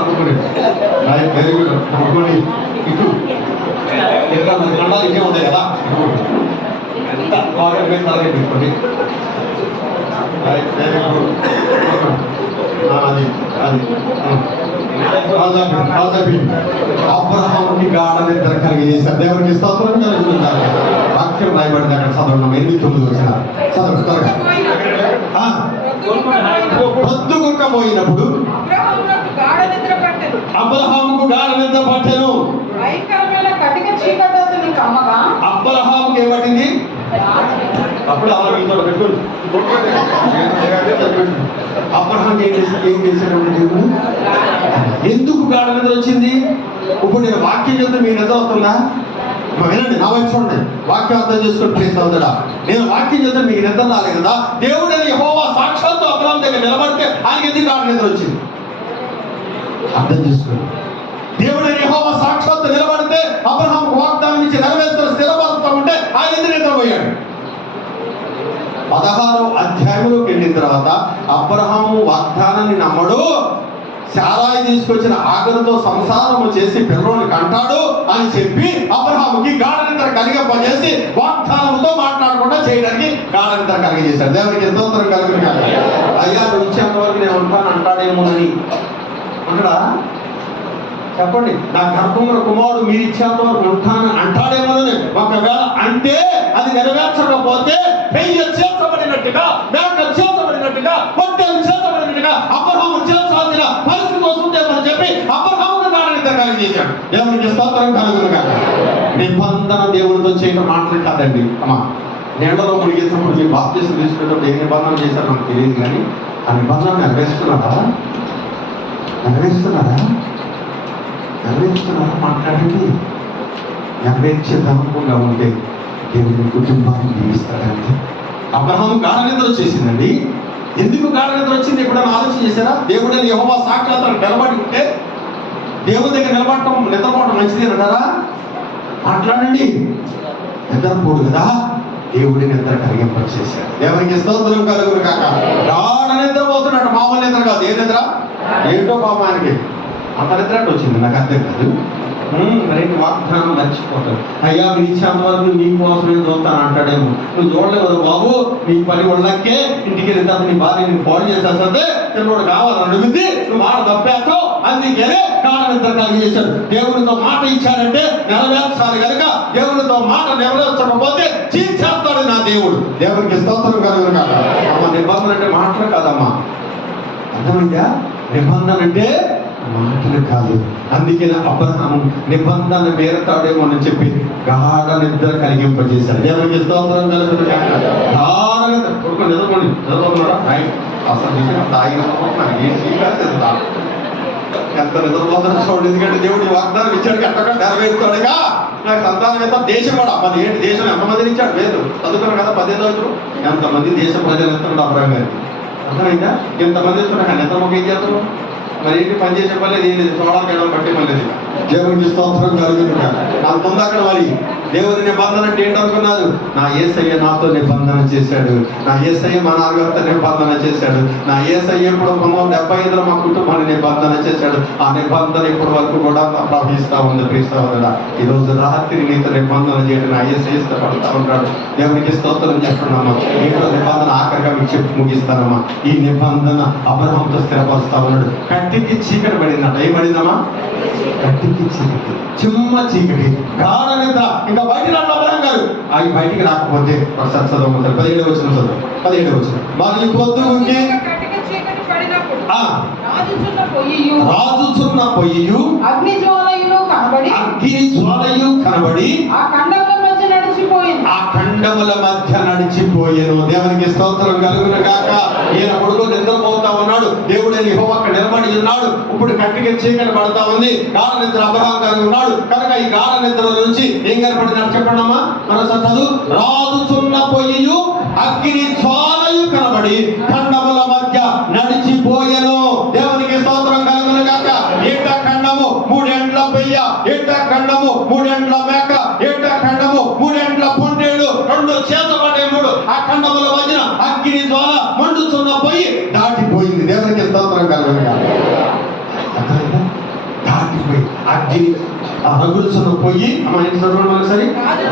అప్పుకొని వెరీ గుడ్ అప్పుకొని ఇటు ఇంకా మరి కండాలు ఇంకే ఉంటాయి కదా ఎంత బాగా పెట్టుకోండి అది అబ్రహాముకి గాఢ నిద్ర కలిగజేశారు. దేవునికి స్తోత్రం కలుగుతున్నారు. వాక్యం రాయబడింది అక్కడ చదవడం 8-9 వచ్చిన చదవండి త్వరగా. పొద్దుగుంకపోయినప్పుడు అబ్రహాముకు గాఢ నిద్ర పట్టెను. అబ్రహాముకి ఏమట్టింది? అప్పుడు అలా మీతో పెట్టుకోండి. అబ్రహాం ఏం చేశాడు? దేవుడు ఎందుకు గాఢ నిద్ర వచ్చింది? ఇప్పుడు నేను వాక్యం చెప్తే మీ నిద్ర అవుతుందా? వినండి, నా వైపు చూడండి. వాక్యం అర్థం చేసుకుని ప్లేస్ అవుతాడా? నేను వాక్యం చెప్తే మీకు నిద్ర రాలే కదా. దేవుడు యెహోవా సాక్షాత్తు అబ్రహాం దగ్గర నిలబడితే ఆయనకి ఎందుకు గాఢ నిద్ర వచ్చింది? అర్థం చేసుకోండి. దేవుడు యెహోవా సాక్షాత్తు నిలబడితే అబ్రహాం వాగ్దానం ఇచ్చి నెరవేర్చిన స్థిరపరుస్తూ ఉంటే ఆయన ఎందుకు నిద్రపోయాడు? 16వ అధ్యాయంలోకి వెళ్ళిన తర్వాత అబ్రహాము వాగ్దానాన్ని నమ్మడు, శారాయి తీసుకొచ్చిన ఆగరుతో సంసారము చేసి పిల్లోని కంటాడు అని చెప్పి అబ్రహాముకి గాఢ నిద్ర కలిగేసి వాగ్దానంతో మాట్లాడకుండా చేయడానికి గాఢ నిద్ర కలిగజేశాడు. దేవునికి స్తోత్రం కలుగును కాక. అయ్యా నువ్వు ఇచ్చేంత వరకు నేను ఉంటాను అంటాడేమోనని అంటాడా? చెప్పండి, నా గర్భంలో కుమారుడు మీరు ఇచ్చేంత వరకు ఉంటాను అంటాడేమోనని. ఒకవేళ అంటే అది నెరవేర్చకపోతే పెయ్య చేర్చబడినట్టుగా, మేక చేర్చబడినట్టుగా, పొట్టెలు చేర్చబడినట్టుగా అబ్రహాము చేర్చాల్సిన పరిస్థితి వస్తుందేమని చెప్పి అబ్రహామును గాఢ నిద్ర కలిగజేశాడు. దేవునికి స్తోత్రం కలుగును కాక. నిబంధన దేవుడితో చేయడం మాటలు కాదండి. అమ్మా, నీళ్ళలో మునిగేసినప్పుడు మీరు బాప్తిసం తీసుకునేటప్పుడు ఏ నిబంధన చేశారో నాకు తెలియదు, కానీ ఆ నిబంధన నెరవేరుస్తున్నారా? మాట్లాడండి. నెరవేర్చే దమకుగా ఉంటే దేవుని కుటుంబాన్ని జీవిస్తాడండి. అబ్రహాము గాఢ నిద్ర వచ్చేసిందండి. ఎందుకు గాఢ నిద్ర వచ్చింది ఎప్పుడైనా ఆలోచన చేశారా? దేవుడని యెహోవా సాక్షాత్తు నిలబడి ఉంటే దేవుడి దగ్గర నిద్రపోవడం మంచిది అంటారా? మాట్లాడండి. నిద్రపోడు కదా, దేవుడి నిద్ర కలిగింపచేశాడు. దేవునికి స్తోత్రం కలుగును కాక. గాఢ నిద్రపోతున్నాడు, మామూలు నిద్ర కాదు. ఏ నిద్ర ఏంటో పాపానికి అంత నిద్ర వచ్చింది, నాకు అర్థం కాదు. మరేంటి వాగ్దానం మర్చిపోతాడు. అయ్యా మీరు ఇచ్చేంత వరకు నీ కోసమే చూస్తాను అంటాడేమో. నువ్వు చూడలేవు బాబు, నీ పని వాళ్ళకే ఇంటికి వెళ్ళిన తర్వాత నీ భార్య నేను పాడు చేసేస్తే పిల్లడు కావాలని అడుగుద్ది, నువ్వు మాట తప్పేస్తావు. అందుకనే గాఢ నిద్ర కలిగజేశాడు. దేవునితో మాట ఇచ్చాడంటే నెరవేర్చాలి కనుక దేవునితో మాట నెరవేర్చకపోతే చీల్చేస్తాడు నా దేవుడు. దేవునికి స్తోత్రం కలుగును కాక. అమ్మ, నిబంధన అంటే మాటలు కాదమ్మా, అర్థమైందా? నిబంధన అంటే మాటలు కాదు. అందుకే అబ్రహాము నిబంధన మేరతాడేమో అని చెప్పి గాఢ నిద్ర కలిగింపజేశాడు. దేవునికి స్తోత్రం కలుగును కాక. గాఢ నిద్ర నిద్రపోతున్నాడా? అసలు తాగిన ఎంత నిద్రపోతున్నా చూడండి. ఎందుకంటే దేవుడి వాగ్దానం ఇచ్చాడు, ఎట్టగా నెరవేరుతాడుగా. నాకు సంతానం ఎంత దేశం కూడా మరి ఏంటి దేశం ఎంతమందిని ఇచ్చాడు? లేదు చదువుకున్నాం కదా 18 రోజులు. ఎంతమంది దేశ ప్రజలు ఎత్తున్నాడు అబ్రహాం గారికి. అర్థమైందా? ఎంతమంది ఎత్తున్నాడు? ఎంతమంది ఏం చేస్తున్నాం? మరి ఏంటి పని చేసే పని లేదు, ఏం లేదు, చూడాలి బట్టి పని లేదు. దేవుడికి స్తోత్రం కలుగుతున్నాడు. అంత ఉంది అక్కడ. మరి దేవుడి నిబంధన అంటే ఏంటనుకున్నారు? నా యేసయ్య నాతో నిబంధన చేశాడు, నా యేసయ్య మా నాన్నగారితో నిబంధన చేశాడు, నా యేసయ్య ఇప్పుడు 75లో మా కుటుంబాన్ని నిబంధన చేశాడు. ఆ నిబంధన ఇప్పటి వరకు కూడా ప్రవహిస్తా ఉంది. ప్రీస్తా ఉందా? ఈ రోజు రాత్రి నీతో నిబంధన చేయడం నా యేసయ్య ఇష్టపడతా ఉంటాడు. దేవునికి స్తోత్రం చెప్తున్నామా. నీతో నిబంధన ఆఖరిగా మీకు చెప్పి ముగిస్తానమ్మా. ఈ నిబంధన అబ్రహాంతో స్థిరపరుస్తా ఉన్నాడు. కంటికి చీకటి పడిందట. ఏం పడిందమ్మా? కంటికి చీకటి, చిమ్మ చీకటి, గాఢ నిద్ర. ఇంకా బయటికి రాడు అబ్రహాం గారు. అవి బయటికి రాకపోతే ఒకసారి చదవమంటారు. 17వ వచనం చదువు. 17వ వచనం. మరి పొద్దు రాజుచున్న పొయ్యియు అగ్ని జ్వాలయులు కనబడి ఆ ఖండముల మధ్య నడిచిపోయేను. దేవునికి స్తోత్రం కలుగును గాక. ఈయన కొడుకు నిద్రపోతా ఉన్నాడు. దేవుడని యెహోవా అక్కడ నిలబడి ఉన్నాడు. ఇప్పుడు కంటికి చీకటి పడతా ఉంది. గాఢ నిద్ర అబ్రహాం గారు ఉన్నాడు కనుక ఈ గాఢ నిద్ర నుంచి ఏం కనపడినట్టు చెప్పండమ్మా. మన చదువు. రాజుచున్న పొయ్యియు అగ్ని జ్వాలయు కనబడి ఖండముల మధ్య నడిచిపోయెను. దేవునికి స్తోత్రం కలుగును గాక. ఏట ఖండము 3 ఏండ్ల పెయ్య, ఏట ఖండము 3 ఏండ్ల మేక, ఏట ఖండము 3 ఏండ్ల పొండేడు, 2 చేతబడే 3 ఆ ఖండముల మధ్యన అగ్ని జ్వాల మండుచున్న పొయ్యి దాటి అగ్ని రగులుచున్న పొయ్యి ఒకసారి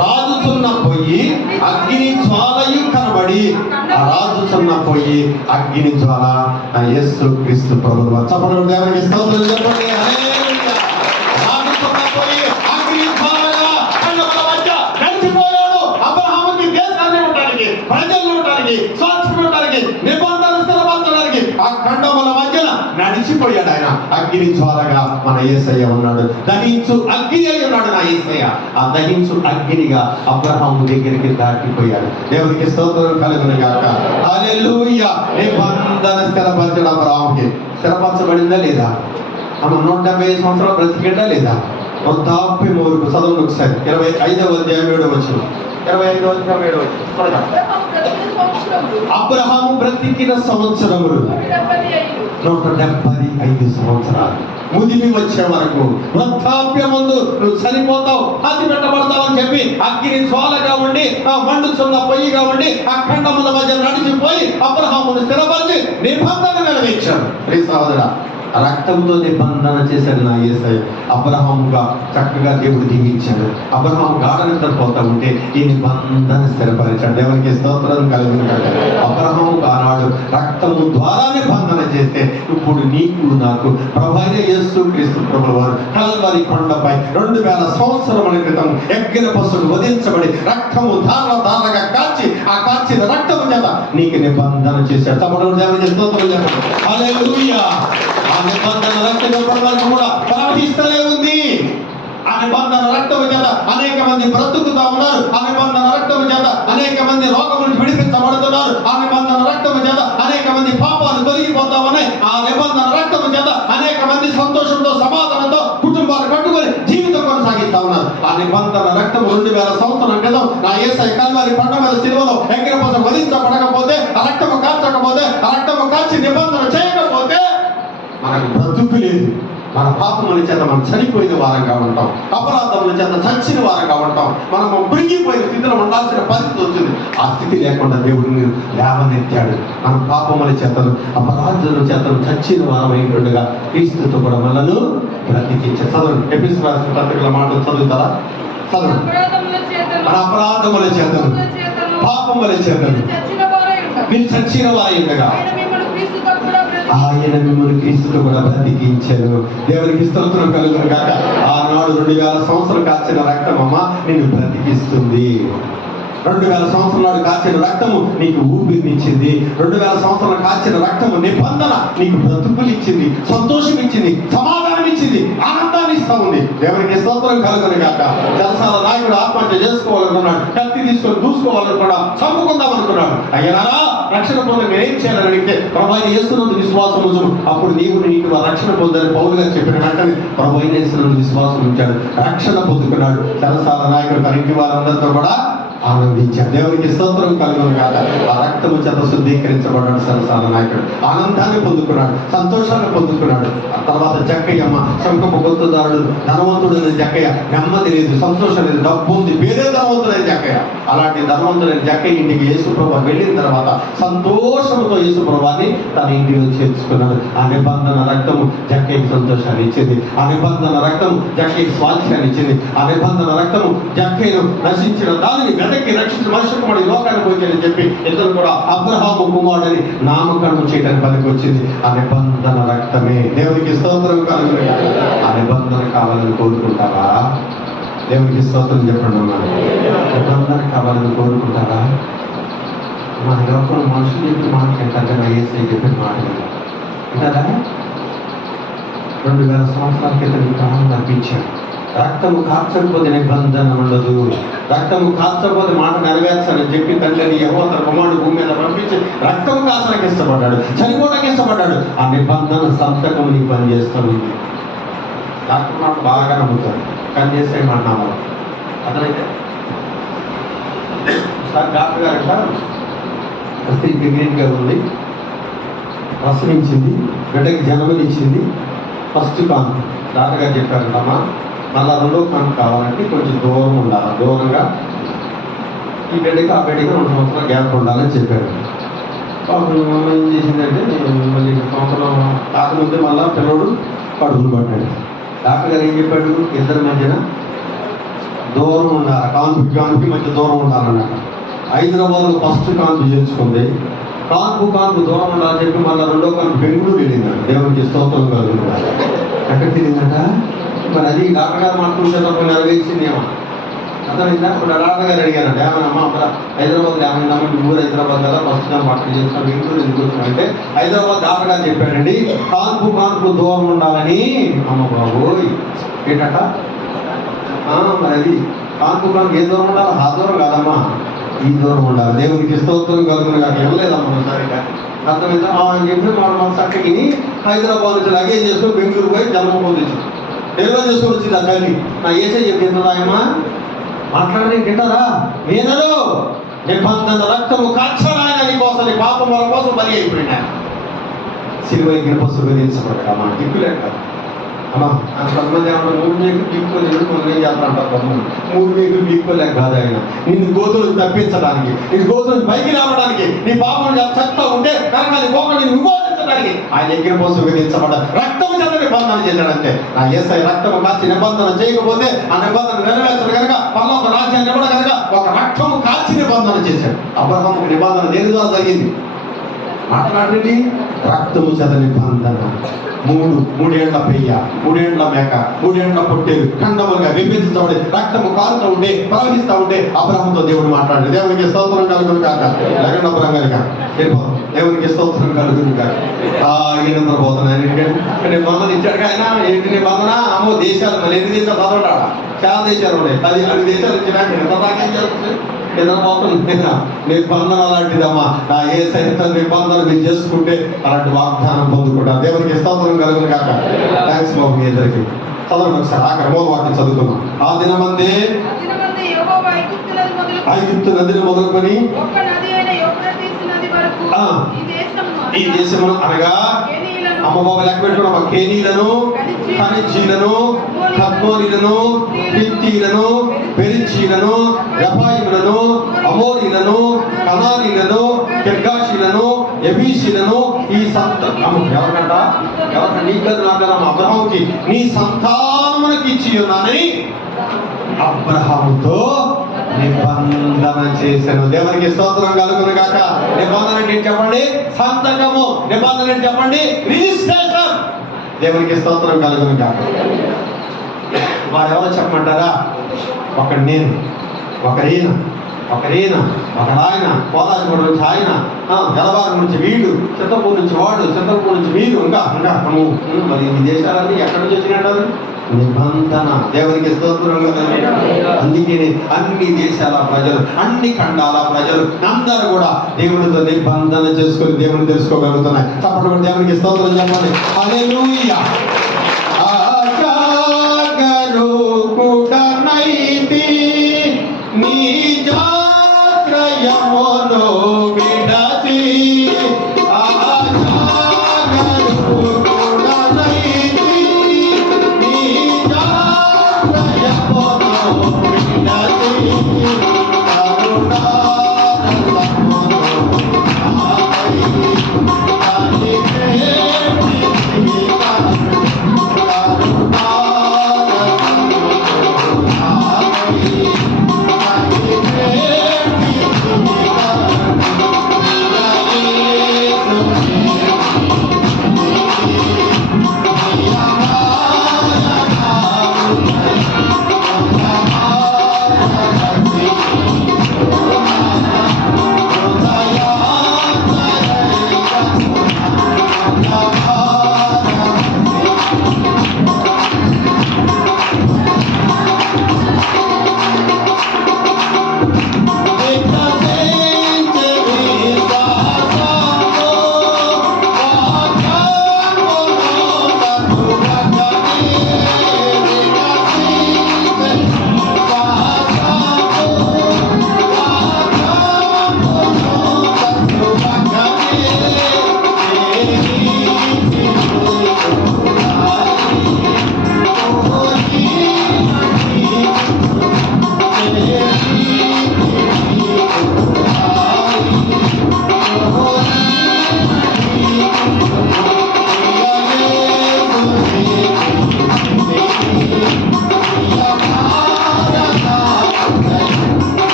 రాజుచున్న పొయ్యి అగ్ని జ్వాలయు కనబడి ఆ రాజుచున్న పొయ్యి అగ్ని జ్వాల యేసు క్రీస్తు ప్రభువు. చెప్పండి దేవునికి స్తోత్రం చెప్పండి. హల్లెలూయా. రాజుచున్న పొయ్యి అగ్ని జ్వాలగా ఖండముల మధ్య నడిచిపోయాడు. అబ్రహాముకి దేశాన్ని ఇవ్వడానికి, ప్రజలు ఇవ్వడానికి, స్వాస్థ్యం ఇవ్వడానికి, నిబంధన స్థిరపరచడానికి ఆ ఖండముల మధ్యన నడిచిపోయాడు ఆయన. అగ్ని జ్వాలగా మన యేసయ్య ఉన్నాడు. దహించు అగ్ని అయి ఉన్నాడు నా యేసయ్య. ఆ దహించు అగ్నిగా అబ్రహాము దగ్గరికి దాటిపోయాడు. దేవునికి స్తోత్రం కలుగును గాక. హల్లెలూయా. నిబంధన స్థిరపరచడం అబ్రహాముకి స్థిరపరచబడిందా లేదా? ఆమె 175 సంవత్సరాలు బ్రతికిందా లేదా? వృద్ధాప్యం వరకు చదవండి ఒకసారి. 25వ అధ్యాయం 7వ వచనం. 25వ అధ్యాయం 7వ వచనం. అబ్రహాము బ్రతికిన సంవత్సరములు 175 సంవత్సరాలు. ముదిమి వచ్చే వరకు, వృద్ధాప్యమందు నువ్వు చనిపోతావు, అతి పెట్టబడతావు అని చెప్పి అగ్ని జ్వాలగా ఉండి, ఆ మండుచున్న పొయ్యిగా ఉండి, ఆ ఖండముల మధ్య నడిచిపోయి అబ్రహామును స్థిరపరిచి నిబంధన నెరవేర్చాడు. ప్రియ సహోదరా, రక్తంతో నిబంధన చేశాడు నా యేసయ్య. అబ్రహాముగా చక్కగా దేవుడు దీవించాడు. అబ్రహాము గాఢ నిద్రపోతా ఉంటే ఈ నిబంధన స్థిరపరిచాడు. దేవునికి స్తోత్రం కలుగును గాక. అబ్రహాము ఆనాడు రక్తము ద్వారా నిబంధన చేస్తే ఇప్పుడు నీకు నాకు ప్రభువైన యేసు క్రీస్తు ప్రభువు వారు కల్వరి కొండపై 2000 సంవత్సరముల క్రితం యజ్ఞ పశువులు వధించబడి రక్తము ధారగా కాచి ఆ కాచిన రక్తము చేత నీకు నిబంధన చేశాడు. తమ్ముడు దేవునికి స్తోత్రం చెప్పండి. హల్లెలూయా. ఆ నిబంధన రక్తం వరకు కూడా ప్రవహిస్తూనే ఉంది. ఆ నిబంధన రక్తము చేత అనేక మంది బ్రతుకుతా ఉన్నారు. ఆ నిబంధన రక్తము చేత అనేక మంది రోగములు విడిపించబడుతున్నారు. ఆ నిబంధన రక్తము చేత అనేక మంది పాపాలు తొలగిపోతా ఉన్నాయి. ఆ నిబంధన రక్తము చేత అనేక మంది సంతోషంతో, సమాధానంతో కుటుంబాలు కట్టుకొని జీవితం కొనసాగిస్తా ఉన్నారు. ఆ నిబంధన రక్తము 2000 సంవత్సరాల క్రితం నా యేసయ్య కల్వరి కొండ మీద సిలువలో యజ్ఞ పశువు వధించబడకపోతే, ఆ రక్తము కాల్చకపోతే, ఆ రక్తము కాల్చి నిబంధన చేయకపోతే మనకు బ్రతుకు లేదు. మన పాపముల చేత మనం చనిపోయిన వారంగా ఉంటాం. అపరాధముల చేత చచ్చిన వారంగా ఉంటాం. మనము మునిగిపోయిన స్థితిలో ఉండాల్సిన పరిస్థితి వచ్చింది. ఆ స్థితి లేకుండా దేవుడిని లేవనెత్తాడు. మన పాపముల చేతను, అపరాధముల చేతను చచ్చిన వారమైనట్టుగా క్రీస్తుతో కూడా మనను బ్రతికించాడు. చదవండి. ఎఫెసీయులకు రాసిన పత్రికల మాటలు చదువుతారా? చదవండి. మన అపరాధముల చేతను, పాపముల చేతను మీరు చచ్చిన వారై ఉండగా ఆయన మిమ్మల్ని క్రీస్తుతో కూడా బ్రతికించారు. దేవునికి స్తోత్రం కలుగును గాక. ఆనాడు 2000 సంవత్సరాలు కాచిన రక్తమమ్మ నిన్ను బ్రతికిస్తుంది. 2000 సంవత్సరాలు కాచిన రక్తము నీకు ఊపిరినిచ్చింది. 2000 సంవత్సరాలు కాచిన రక్తము నిబంధన నీకు బ్రతుకులు ఇచ్చింది, సంతోషం ఇచ్చింది, సమాధానం ఇచ్చింది, ఆనందాన్ని ఇస్తా ఉంది. దేవునికి స్తోత్రం కలుగును గాక. జలసాల నాయకుడు ఆత్మహత్య చేసుకోవాలనుకున్నాడు, కత్తి తీసుకొని దూసుకోవాలనుకున్నాడు, చంపుకుందాం అనుకున్నాడు. అయ్యారా రక్షణ పొంది నేనేం చేయాలని అడిగితే ప్రభువైన యేసునందు విశ్వాసం ఉంచుము, అప్పుడు నీకు రక్షణ పొందని పౌలు గారు చెప్పిన వెంటనే ప్రభువైన యేసునందు విశ్వాసం ఉంచాడు, రక్షణ పొందుకున్నాడు. జలసాల నాయకుడు తన ఇంటి వారందరితో కూడా ఆనందించాడు. దేవునికి స్తోత్రం కలుగును గాక. ఆ రక్తము చేత శుద్ధీకరించబడ్డాడు సరసాల నాయకుడు. ఆనందాన్ని పొందుకున్నాడు, సంతోషాన్ని పొందుకున్నాడు. ఆ తర్వాత జక్కయ్యమ్మ శంఖపు గొంతుదారుడు, ధనవంతుడైన జక్కయ్య, నెమ్మది లేదు, సంతోషం లేదు, డబ్బు ఉంది, వేరే ధనవంతుడైన జక్కయ్య. అలాంటి ధనవంతుడైన జక్కయ్య ఇంటికి యేసుప్రభు వెళ్ళిన తర్వాత సంతోషంతో యేసుప్రభుని తన ఇంటిలో చేర్చుకున్నాడు. ఆ నిబంధన రక్తము జక్కయ్యకి సంతోషాన్ని ఇచ్చింది. ఆ నిబంధన రక్తము జక్కయ్యకి స్వాస్థ్యాన్ని ఇచ్చింది. ఆ నిబంధన రక్తము జక్కయ్యను నశించిన దానిని రక్షించిన మనుషుల కుమారుడు లోకానికి వచ్చాడని చెప్పి ఇద్దరు కూడా అబ్రహాము కుమారుడని నామకరణం చేయడానికి పనికి వచ్చింది. ఆ నిబంధన రక్తమే. దేవునికి స్తోత్రం కలుగును గాక. ఆ నిబంధన కావాలని కోరుకుంటావా? దేవునికి స్తోత్రం చెప్పండి అమ్మా. నిబంధన కావాలని కోరుకుంటారా? మన లోపల మనుషులు చెప్పి మాట్లాడతారు కదా, యేసయ్య చెప్పిన మాటలు వింటారా? 2000 సంవత్సరాల క్రితం ప్రాణం అర్పించాడు. రక్తము కార్చకపోతే నిబంధన ఉండదు. రక్తము కార్చకపోతే మాట నెరవేర్చాలని చెప్పి తండ్రిని యెహోవా తన కుమారుడు భూమి మీద పంపించి రక్తము కాచడానికి ఇష్టపడ్డాడు, చనిపోవడానికి ఇష్టపడ్డాడు. ఆ నిబంధన సంతకం నీకు పనిచేస్తుంది. డాక్టర్ మాట బాగా నమ్ముతాడు, కానీ చేసే మాట నమ్మడం. అదనైతే సార్ డాక్టర్ గారు స్త్రీ ప్రెగ్నెంట్గా ఉంది, ప్రసవించింది, బిడ్డకి జన్మనిచ్చింది. ఫస్ట్ కాన్పు డాక్టర్ గారు చెప్పారు, అమ్మా మళ్ళా 2వ కాన్పు కావాలంటే కొంచెం దూరం ఉండాలి, దూరంగా ఈ బిడ్డకి ఆ బిడ్డకి 2 సంవత్సరాలు గ్యాప్ ఉండాలని చెప్పారు. పాపం ఏం చేసిందంటే మళ్ళీ సంవత్సరం కాకముందే మళ్ళా పిల్లడు కడుపులు పడ్డాడు. డాక్టర్ గారు ఏం చెప్పాడు? ఇద్దరి మధ్యన దూరం ఉండాలి, కాన్పుకి మధ్య దూరం ఉండాలన్నమాట. హైదరాబాద్లో ఫస్ట్ కాన్పు చేర్చుకుంది. కాన్పు దూరం ఉండాలని చెప్పి మళ్ళీ రెండో కాన్పు బెంగళూరు వెళ్ళిందంట. దేవునికి స్తోత్రం కలుగుతుంది. ఎక్కడికి వెళ్ళిందట? మరి అది డాక్టర్ గారు మాట్లాడుతున్నప్పుడు నెరవేర్చిందేమో అర్థమైందా? ఇప్పుడు డాక్టర్ గారు అడిగారంట, ఏమన్నా అక్కడ హైదరాబాద్లో ఏమైనా మీ ఊరు హైదరాబాద్ కదా, ఫస్ట్ టైం పక్కన చేస్తాను, బెంగళూరు ఎందుకు వచ్చినంటే హైదరాబాద్ డాక్టర్ గారు చెప్పాడండి, కాన్పు దూరం ఉండాలని. అమ్మ బాబోయ్, ఏంటట? మరి అది కాన్పు ఏ దూరం ఉండాలి? ఆ దూరం కాదమ్మా, ఈ దూరం ఉండాలి. దేవునికి స్తోత్రం కలుగును కాక. వెళ్ళలేదమ్మా సరిగ్గా అర్థమైందా? అని చెప్పి మన చక్కకి హైదరాబాద్ నుంచి లగేజ్ చేసుకొని బెంగళూరు పోయి జన్మ పొందించు డెలివరీ చేసుకొని వచ్చింది. ఆ తల్లి నా ఏసే చెప్పిందా ఆయమ్మా మాట్లాడని తింటారా? నేనను నిబంధన రక్తము కాచారాయన నీ కోసం, నీ పాపం మన కోసం బలి అయిపోయినా సిలువ గిరిపసు విధించబడ్డా. అమ్మా దిక్కులేక అమ్మా కొంతమంది ఏమన్నా 3 మేకులు గీక్కోలేడు, కొంతమంది చేస్తారంటారు. కొంతమంది 3 మేకులు గీక్కోలేక కాదు ఆయన నిన్ను గోతులు తప్పించడానికి, నిన్ను గోతులు పైకి రావడానికి, నీ పాపం చెప్తా ఉంటే కనుక నీ కోపం నిన్ను విమోచించడానికి ఆయన గిరిపసు విధించబడ్డ రక్తము చేత నిబంధన చేశాడంటే. నా యేసయ్య రక్తము కాల్చి నిబంధన చేయకపోతే ఆ నిబంధన నెరవేర్చడు కనుక పరలోక రాజ్యాన్ని ఇవ్వడం కనుక ఒక రక్తము కాల్చి నిబంధన చేశాడు. అబ్రహాముకు నిబంధన దేని ద్వారా జరిగింది? మాట్లాడండి. రక్తము చేత నిబంధన. 3 ఏళ్ల పెయ్య, 3 ఏళ్ల మేక, 3 ఏళ్ల పొట్టేలు ఖండములుగా విభజించబడి రక్తము కారుతూ ఉంటే, ప్రవహిస్తూ ఉంటే అబ్రహాముతో దేవుడు మాట్లాడాడు. దేవునికి స్తోత్రం కలుగును కాక. లేకుండా అబ్రహం గారిగా దేవునికి స్తోత్రం కలుగును కాక. ఈయనందరూ పోతున్నాను నిబంధన ఇచ్చాడు ఆయన. ఏంటి నిబంధన? అమ్మో దేశాలు, మరి ఎన్ని దేశాలు చదవడా? చాలా దేశాలు ఉన్నాయి. అది దేశాలు ఇచ్చినాక ఎంత దాకేం జరుగుతుంది? నిబంధన అలాంటిదమ్మా. నా ఏ సైత నిబంధన మీరు చేసుకుంటే అలాంటి వాగ్దానం పొందుకుంటారు. దేవునికి స్తోత్రం కలుగును కాక. థ్యాంక్స్ బాబు మీ ఇద్దరికి. చదవండి ఒకసారి ఆఖరి మూల వాక్యం చదువుకున్నాం. ఆ దినమందే ఐగుప్తు నదిని మొదలుకొని ఈ దేశమును అనగా అమ్మ బాబు లెక్క పెట్టుకున్నాం. కేనీలను, కనిజీలను, కద్మోనీలను, హిత్తీలను, పెరిజీలను, రెఫాయిములను, అమోరీలను, కనానీలను, గిర్గాషీలను, యెబూసీలను ఈ ఎవరికంట నీకు నాకు అబ్రహాముకి నీ సంతానమునకి ఇచ్చి ఉన్నానని అబ్రహాముతో నిబంధన చేశాను. దేవునికి స్తోత్రం కలుగును కాక. నిబంధన ఏంటి చెప్పండి? సంతకము. నిబంధన ఏంటి చెప్పండి? రిజిస్ట్రేషన్. దేవునికి స్తోత్రం కలుగును కాక. వారెవరో చెప్పమంటారా? ఒకడు నేను, ఒకరైన, ఒకడాయన, కోదాజగూడ నుంచి ఆయన, గలవారం నుంచి వీడు, చిత్తపూర్ నుంచి వాడు, చిత్తపూర్ నుంచి వీడు, ఇంకా నువ్వు. మరి ఈ దేశాలన్నీ ఎక్కడి నుంచి వచ్చినట్టు? నిబంధన. దేవునికి స్తోత్రం. అందుకే అన్ని దేశాల ప్రజలు, అన్ని ఖండాల ప్రజలు అందరూ కూడా దేవునితో నిబంధన చేసుకొని దేవుని తెలుసుకోగలుగుతున్నాయి. తప్పకుండా దేవునికి స్తోత్రం చెప్పాలి. హల్లెలూయా. ఆజాగరూకుడనైతి నీ జాశ్రయమును విడచి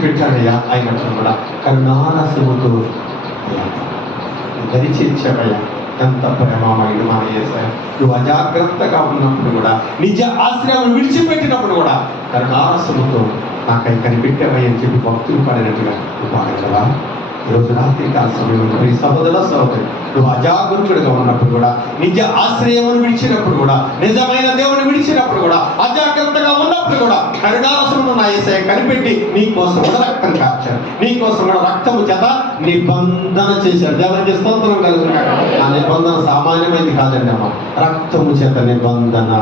విడిచిపెట్టాడయ్యా ఆయన కూడా కరుణారసముతో దరిచేర్చాడయ్యా. ఎంత ప్రేమమయుడు మన యేసయ్య. నువ్వు అజాగ్రత్తగా ఉన్నప్పుడు కూడా, నిజ ఆశ్రయం విడిచిపెట్టినప్పుడు కూడా కరుణారసముతో నాకై కనిపెట్టావయ్య అని చెప్పి భక్తులు పాడినట్టుగా నువ్వు పాడగలవా? ఈరోజు రాత్రి కాల సమయంలో ఈ సహోదర సహోదరి, నువ్వు అజాగరూకుడిగా ఉన్నప్పుడు కూడా, నిజ ఆశ్రయమును విడిచినప్పుడు కూడా, నిజమైన దేవుని విడిచినప్పుడు కూడా, అజాగ్రత్తగా ఉన్నప్పుడు కూడా కరుణారసమును నా యేసయ్య కనిపెట్టి నీ కోసం కూడా రక్తం కార్చాడు, నీ కోసం కూడా రక్తము చేత నిబంధన చేశాడు. దేవునికి స్తోత్రం కలుగుతున్నాడు. ఆ నిబంధన సామాన్యమైంది కాదండి అమ్మ. రక్తము చేత నిబంధన,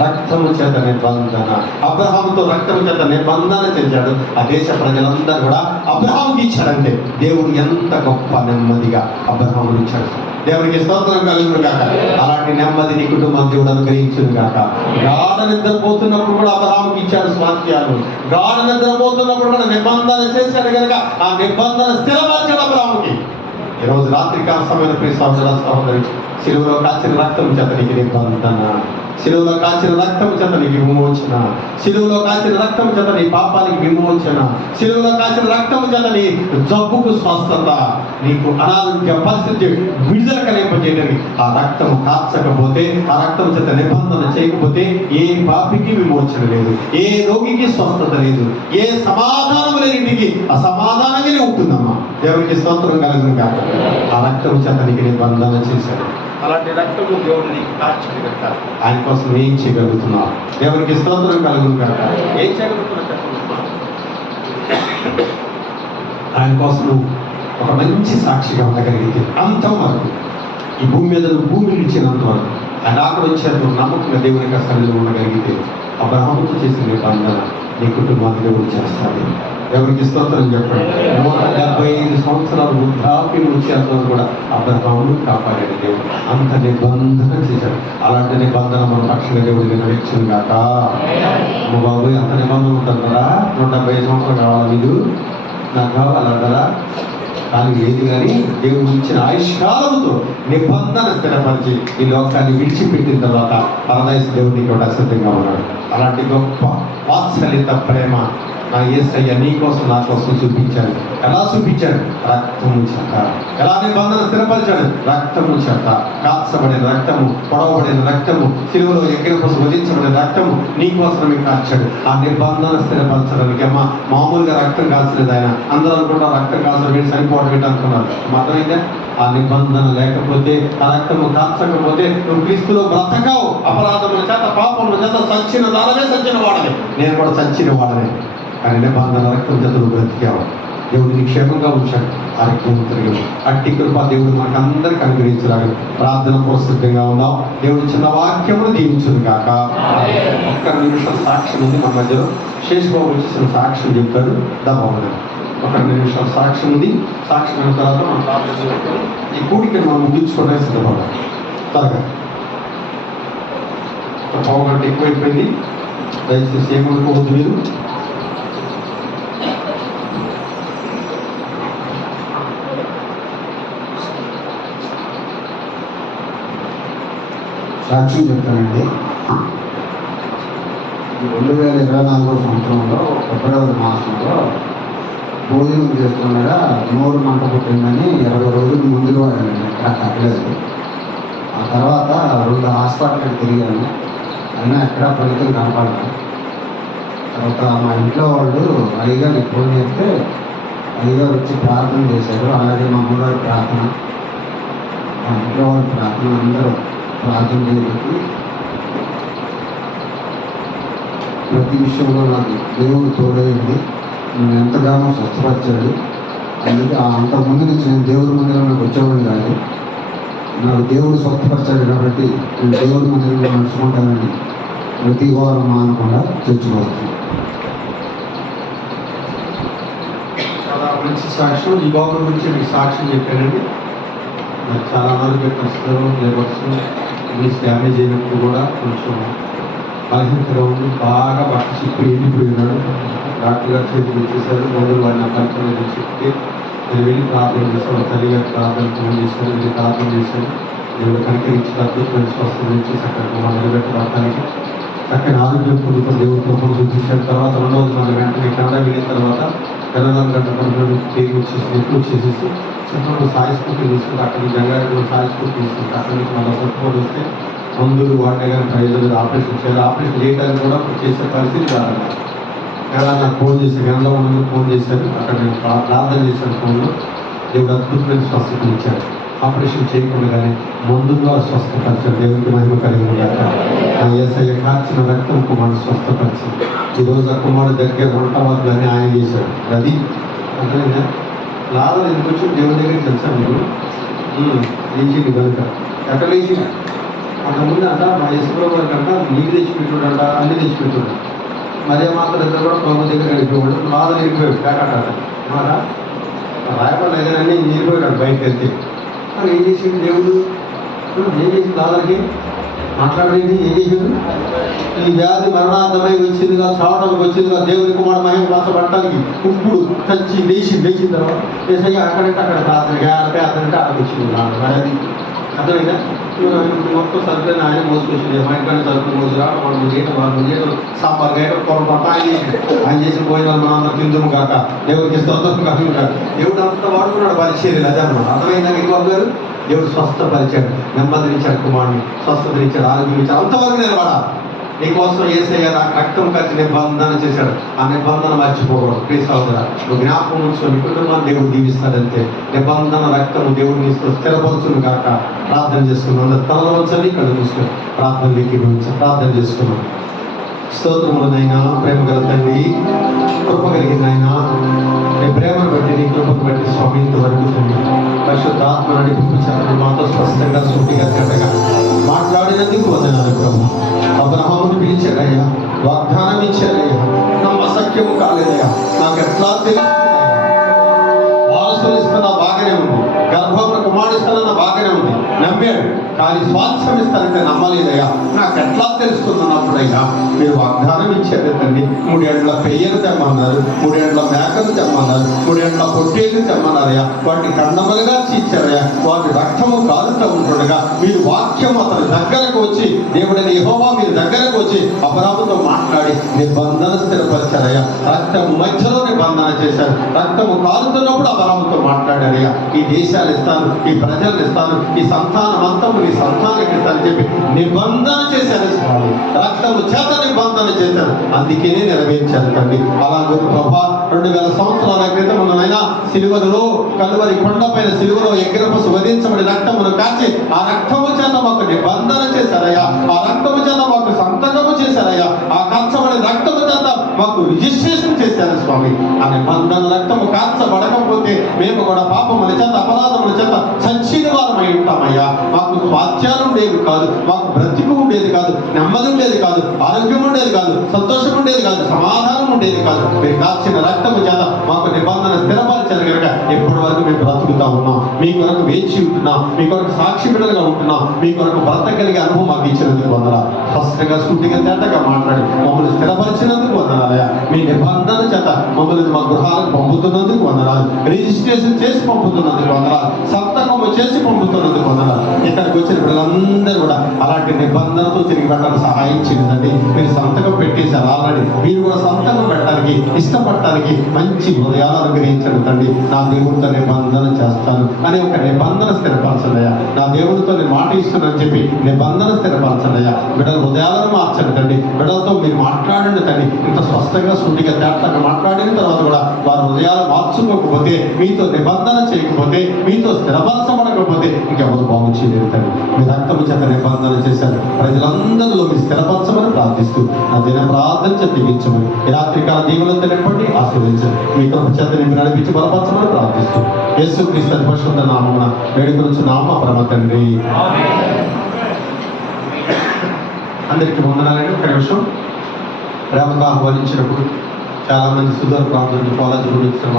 రక్తము చేత నిబంధన. అబ్రహాముతో రక్తము చేత నిబంధన చేశాడు. ఆ దేశ ప్రజలందరూ కూడా అబ్రహాముకి ఇచ్చాడంటే దేవుడు ఎంత గొప్ప నెమ్మదిగా అబ్రహాముని ఇచ్చాడు. దేవునికి స్తోత్రం కలుగును గాక. అలాంటి నెమ్మది నీ కుటుంబం దేవుడు అనుగ్రహించును గాక. గాఢ నిద్రపోతున్నప్పుడు కూడా అబ్రహాముకి ఇచ్చాడు స్వాస్థ్యాలు. గాఢ నిద్రపోతున్నప్పుడు కూడా నిబంధన చేశాడు కనుక ఆ నిబంధన స్థిరపరిచాడు అబ్రహాముకి. ఈరోజు రాత్రికాల సమయంలో ప్రియ సహోదర సహోదరి, శిలువలో కాచిన రక్తం చేత నీకు నిబంధన, శిలువలో కాచిన రక్తం చేత నీకు విమోచన, శిలువలో కాచిన రక్తం చేత నీ పాపానికి విమోచన, శిలువలో కాచిన రక్తం చేత నీ జబ్బుకు స్వస్థత, నీకు అనారోగ్య పరిస్థితి విడుదల కలిగింపజేయడానికి ఆ రక్తము కార్చకపోతే, ఆ రక్తం చేత నిబంధన చేయకపోతే ఏ పాపికి విమోచన లేదు, ఏ రోగికి స్వస్థత లేదు, ఏ సమాధానం లేనింటికి అసమాధానంగానే ఉంటుందమ్మా. దేవునికి స్తోత్రం కలుగును కాక. ఆ రక్తం చేత నీకు నిబంధన చేశాడు. అలాంటి రక్తము దేవుడు నీకు కార్చడు కనుక ఆయన కోసం ఏం చేయగలుగుతున్నావు? దేవునికి స్తోత్రం కలుగును కనుక ఏం చేయగలుగుతున్నా చెప్పగలుగుతున్నావు? ఆయన కోసం ఒక మంచి సాక్షిగా ఉండగలిగితే అంతం వరకు, ఈ భూమి మీద భూమిని ఇచ్చినంత వరకు, ఆయన అక్కడ వచ్చేంత నమ్మకంగా దేవుని సన్నిధిలో ఉండగలిగితే అబ్రహాముతో చేసిన నిబంధన నీ కుటుంబాన్ని దేవుడు చేస్తాడు. ఎవరికి స్తోత్రం చెప్పండి. 175 సంవత్సరాలు వృద్ధాప్యం వచ్చేంత కూడా అబ్రహామును కాపాడాడు దేవుడు. అంత నిబంధన చేశాడు. అలాంటి నిబంధన మన పక్షంగా దేవుడు నెరవేర్చును గాక. అమ్మ బాబు అంత నిబంధన ఉంటుందా? 175 సంవత్సరాలు కావాలి మీరు, నాకు కావాలంటారా? కానీ లేదు. కానీ దేవుడు ఇచ్చిన ఆయుష్కాలముతో నిబంధన స్థిరపరిచి ఈ లోకాన్ని విడిచిపెట్టిన తర్వాత పరదేశ దేవుడికి కూడా సిద్ధంగా ఉన్నాడు. అలాంటి గొప్ప వాత్సల్యత ప్రేమ నా యేసయ్య నీ కోసం నా కోసం చూపించాడు. ఎలా చూపించాడు? రక్తము చేత. ఎలా నిబంధన స్థిరపరిచాడు? రక్తము చేత. కాల్చబడిన రక్తము, పొడవబడిన రక్తము, శిలువలో ఎక్కడ కోసం వధించబడిన రక్తము నీ కోసమే కాల్చాడు. ఆ నిబంధన స్థిరపరచడానికి అమ్మ మామూలుగా రక్తం కాల్చలేదు ఆయన. అందరూ అనుకుంటా రక్తం కాల్చడం ఏంటి, సరిపోవడం ఏంటి అనుకున్నారు. అర్థమైందా? ఆ నిబంధన లేకపోతే, ఆ రక్తము కాల్చకపోతే నువ్వు క్రీస్తులో బ్రతకవు. అపరాధముల చేత, పాపముల చేత చచ్చిన దానమే చచ్చిన వాడనే, నేను కూడా చచ్చిన వాడనే. కానీ నిబంధన రక్తం చేత నువ్వు బ్రతికావు. దేవుడు నిక్షేపంగా ఉంచాడు. ఆరోగ్యవంతుడిగా అట్టి కృప దేవుడు మనకందరికి అనుగ్రహించడానికి ప్రార్థన ప్రసిద్ధంగా ఉన్నాం. దేవుడు చిన్న వాక్యమును దీవించును కాక. ఒక్క నిమిషం సాక్ష్యం ఉంది మన మధ్యలో. శేషబాబు వచ్చేసిన సాక్ష్యం చెప్తాడు. దబాబు ఒక నిమిషం సాక్ష్యం ఉంది. సాక్ష్యం అయిన తర్వాత మనం ప్రార్థన చేసుకొని ఈ కూడికి మనం ముగించుకోవడానికి సిద్ధపడాలి. త్వరగా పావు గంట ఎక్కువైపోయింది. దయచేసి ఏమనుకోవద్దు మీరు. సాక్ష్యం చెప్తానండి. 2024 సంవత్సరంలో ఫిబ్రవరి మాసంలో భోజనం చేస్తుండగా నోరు మంట పుట్టిందని 20 రోజులు ముందుగా వాడానండి. ఎక్కడ తగ్గలేదు. ఆ తర్వాత 2 హాస్పిటల్కి తిరిగాను. అయినా ఎక్కడా ఫలితం కనపడలేదు. తర్వాత మా ఇంట్లో వాళ్ళు అయ్యగారికి ఫోన్ చేస్తే అయ్యగారు వచ్చి ప్రార్థన చేశారు. అలాగే మా అమ్మగారు ప్రార్థన, మా ఇంట్లో వాళ్ళు ప్రార్థన, అందరూ ప్రార్థన చేయడానికి ప్రతి విషయంలో నాకు దేవుడు తోడైంది. నేను ఎంతగానో స్వస్థపరిచాడు. అందుకే అంతకుముందు నుంచి నేను దేవుడి మందిరంలోకి వచ్చేవాడిని కాదు. నాకు దేవుడు స్వస్థపరిచాడు కాబట్టి నేను దేవుడి మందిరంలో నడుచుకుంటానని ప్రతి వారం మానకుండా తెచ్చుకోవచ్చు. చాలా మంచి సాక్ష్యం. ఈ బాబు గురించి మీకు సాక్ష్యం చెప్పానండి. నాకు చాలా ఆరోగ్య పరిస్థితులు లేబర్స్ ఇంగ్లీష్ డ్యామేజ్ అయినప్పుడు కూడా కొంచెం బలహీనతగా ఉంది. బాగా బట్ట చిప్పి ఎండిపోయినాడు. డాక్టర్ గారు చేతికి ఇచ్చేసారు. మొదలు వాడిన పరిచయం చెప్తే నేను వెళ్ళి ప్రార్థన చేశాను. తల్లిగారు ప్రార్థన ఫోన్ చేశాను. వెళ్ళి ప్రార్థన చేశాను. దేవుడు కనికరించి అద్భుతమైన స్వస్థత నుంచి చక్కగా నిలబెట్టడానికి చక్కని ఆరోగ్యం పొందుతున్న దేవుడు కృపను చూపించాడు. తర్వాత 2వ రోజు మన వెంటనే కెనడా వెళ్ళిన తర్వాత 24 గంటల పనులు తిరిగి వచ్చేసి ఎక్కువ వచ్చేసేసి చిత్రంలో సాయి స్కూటీ తీసుకుంటే అక్కడి జంగారెడ్డిలో సాయి స్కూటీ తీసుకుంటే అక్కడి నుంచి మళ్ళీ సత్తుపడి వస్తే మందులు వాడే కానీ ప్రజలు ఆపరేషన్ చేయాలి. ఆపరేషన్ చేయడానికి కూడా చేసే పరిస్థితి కాదండి. ఎలా నాకు ఫోన్ చేసి గంటలో ఉన్నందుకు ఫోన్ చేశారు. అక్కడ నేను ప్రార్థన చేశాను ఫోన్లో. దేవుడు అద్భుతమైన స్వస్థత ఇచ్చాడు. ఆపరేషన్ చేయకుండానే మందు ద్వారా స్వస్థపరిచాడు. దేవుడికి మహిమ కలిగి ఉండాలి. ఆ యేసయ్య కార్చిన రక్తం కుమారుడు స్వస్థపరిచింది. ఈరోజు ఆ కుమారుడు దగ్గర వంటవాదులని ఆయన చేశాడు. అది అర్థమైందా? లాభం ఎందుకు వచ్చి దేవుడి దగ్గరికి తెలుసా మీరు లేచింది కనుక ఎక్కడ లేచిన అంతకుముందు అంట మా యేసుప్రభు వారికి అంట నీళ్ళు తెచ్చిపెట్టుడంట, అన్ని తెచ్చిపెట్టుడు. మరే మాత్రం ఇద్దరు కూడా ప్రభు దగ్గర వెళ్ళిపోయాడు. లాభం వెళ్ళిపోయాడు ప్యాకెట్ అంట మాట రాయపడి లేదని వెళ్ళిపోయాడు బయటకు వెళ్తే. మరి ఏం చేసిండు దేవుడు? ఏం చేసింది లాభానికి మాట్లాడేది? ఏం చేసిండు? ఈ వ్యాధి మరణార్థమై వచ్చిందిగా, చావడానికి వచ్చిందిగా, దేవుని కుమారుడు మహిమ పరచబడటానికి ఇప్పుడు చచ్చి లేచిన తర్వాత ఏసయ్య అక్కడంటే అక్కడ ప్రార్థన అక్కడికి వచ్చింది. మరి అర్థమైందా? మొత్తం సరుకుని ఆయన మోసుకొచ్చింది. మా ఇంట్లో సరుకులు మోసురా వాళ్ళు సాంబార్ గేట పొరపాటు ఆయన చేసిన భోజనాలు మనం అందరూ తిందుము కాక, దేవుడికి స్తోత్రం కాక. దేవుడు అంతా వాడుకున్నాడు పరిచర్యలు. అదే అన్నమాట. అర్థమైందా? ఇంకో గారు దేవుడు స్వస్థపరిచాడు, నెమ్మదినిచ్చాడు, కుమారుని స్వస్థతనిచ్చాడు, ఆరోగ్యం ఇచ్చాడు. అంతవరకు నిలబడాలి. నీకోసం యేసయ్య రక్తం కలిసి నిబంధన చేశాడు. ఆ నిబంధన మర్చిపోకూడదు. ప్లీజ్ సోదరా, నువ్వు జ్ఞాపకం ఉంచుకొని కుటుంబాన్ని దేవుడు దీవిస్తాడంతే. నిబంధన రక్తము దేవుడిని స్థిరపరచును కాక. ప్రార్థన చేసుకున్నాం. అందరు తల వంచని కళ్ళు చూసుకొని ప్రార్థన చేసుకున్నాం. స్తోత్రములనైనా ప్రేమ గల తండ్రి, కృప కలిగిన ఆయన, నీ ప్రేమను బట్టి నీ కృపను బట్టి స్వామి ఇంతవరకు తండ్రి పరిశుద్ధాత్మ నడిపించాలని మాతో స్పష్టంగా సూటిగా తేటగా మాట్లాడినందుకు వందనాలు ప్రభు. అబ్రహామును పిలిచాడయ్యా, వాగ్దానం ఇచ్చాడయ్యా, నమ్మశక్యము కాలేదయ్యా, నాకు ఎట్లా తెలుస్తుందయ్యా? వారసులు ఇస్తున్నా బాగానే ఉంది, గర్భమును కుమారుడిస్తున్నా బాగానే ఉంది, నమ్మాడు. కానీ స్వాస్థ్యం ఇస్తానంటే నమ్మలేదయ్యా, నాకు ఎట్లా తెలుస్తుందన్నప్పుడయ్యా మీరు వాగ్దానం ఇచ్చారు తండ్రి. 3 ఏళ్ల పెయ్యలు తెమ్మన్నారు, 3 ఏళ్ల మేకలు తెమ్మన్నారు, 3 ఏళ్ల పొట్టేలు తెమ్మన్నారయ్యా. వాటిని కండములుగా చీల్చారయ్యా. వాటి రక్తము కాలుతూ ఉంటుండగా మీరు వాక్యం అతని దగ్గరకు వచ్చి, దేవుడని యెహోవా మీరు దగ్గరకు వచ్చి అబ్రాహాముతో మాట్లాడి నిబంధన స్థిరపరిచారయ్యా. రక్తము మధ్యలో నిబంధన చేశారు. రక్తము కాలుతున్నప్పుడు అబ్రాహాముతో మాట్లాడారయ్యా. ఈ దేశాలు ఇస్తాను, ఈ ప్రజలు ఇస్తాను, ఈ సంతానం అంతా నీ సంతానానికి ఇస్తానని చెప్పి నిబంధన చేశారు స్వామి. రక్తము చేత నిబంధన చేశారు, అందుకనే నెరవేర్చారు తండ్రి. అలాగే ప్రభా 2000 సంవత్సరాల క్రితం ఉన్ననైనా సిలువలో, కలువరి కొండపైన సిలువలో యజ్ఞపశు వధించబడి రక్తమును కాచి ఆ రక్తము చేత మాకు నిబంధన చేశారయ్యా. ఆ రక్తము చేత మాకు సంతకము చేశారయ్యా. ఆ కాల్చబడి రక్తము చేత మాకు రిజిస్ట్రేషన్ చేశారు స్వామి. ఆ నిబంధన రక్తము కాల్చబడకపోతే మేము కూడా పాపముల చేత, అపరాధముల చేత చచ్చిన వారమై ఉంటామయ్యా. మాకు స్వాస్థ్యాలు ఉండేవి కాదు, మాకు బ్రతికు ఉండేది కాదు, నెమ్మది ఉండేది కాదు, ఆరోగ్యం ఉండేది కాదు, సంతోషం ఉండేది కాదు, సమాధానం ఉండేది కాదు. మీరు కాల్చిన రక్తము చేత మాకు నిబంధన స్థిరపరిచారు కనుక ఇప్పటి వరకు మేము బ్రతుకుతా ఉన్నాం. మీ కొరకు వేచి ఉంటున్నాం, మీ కొరకు సాక్షి బిడ్డలుగా ఉంటున్నాం, మీ కొరకు బ్రతకలిగే అనుభవం మాకు ఇచ్చినందుకు వందనాలు. స్పష్టంగా సూటిగా తేటగా మాట్లాడి మమ్మల్ని స్థిరపరిచినందుకు వందనాలయ్యా. మీ నిబంధన చేత మమ్మల్ని మా గృహాలకు పంపుతున్నందుకు వందనాలు. రిజిస్ట్రేషన్ చేసి పంపుతున్నందుకు వందనాలు. సంతకము చేసి పంపుతున్నందుకు వందనాలు. ఇక్కడికి వచ్చిన పిల్లలందరూ కూడా అలాంటి నిబంధనతో తిరిగి పెట్టడానికి సహాయం చేయండి. మీరు సంతకం పెట్టేశారు ఆల్రెడీ. మీరు కూడా సంతకం పెట్టడానికి, ఇష్టపడటానికి మంచి హృదయాలు అనుగ్రహించండి తండ్రి. నా దేవుడితో నిబంధన చేస్తాను అనే ఒక నిబంధన స్థిరపరచండియా. నా దేవుడితో నేను మాట ఇస్తున్నానని చెప్పి నిబంధన స్థిరపరచండియా. బిడ్డల హృదయాలను మార్చండి తండ్రి. బిడ్డలతో మీరు మాట్లాడండి తండ్రి. ఇంత స్పష్టంగా సూటిగా తేటగా మాట్లాడిన తర్వాత కూడా వారి హృదయాలు మార్చుకోకపోతే, మీతో నిబంధన చేయకపోతే, మీతో స్థిరపరచబడకపోతే ఇంకెవరు బాగు చేయలేరు తండ్రి. మీ రక్తము చేత నిబంధన చేశారు. ప్రజలందరిలో మీరు స్థిరపరచమని ప్రార్థిస్తూ నా దిన ప్రార్థన చేత దిగించమని, ఈ రాత్రికాల దీవులతో నింపండి, ఆశీర్వదించండి. మీ కృప చేత నిన్ను నడిపించి బలపరచమని ప్రార్థిస్తూ యేసుక్రీస్తు పరిశుద్ధ నామమున వేడుకొనుచున్నాము మా పరమ తండ్రి. అందరికీ వందనాలండి. ఒక నిమిషం. ప్రేమగా ఆహ్వానించినప్పుడు చాలా మంది సుధర్ ప్రార్థనలు కాలేజీలో ఇచ్చిన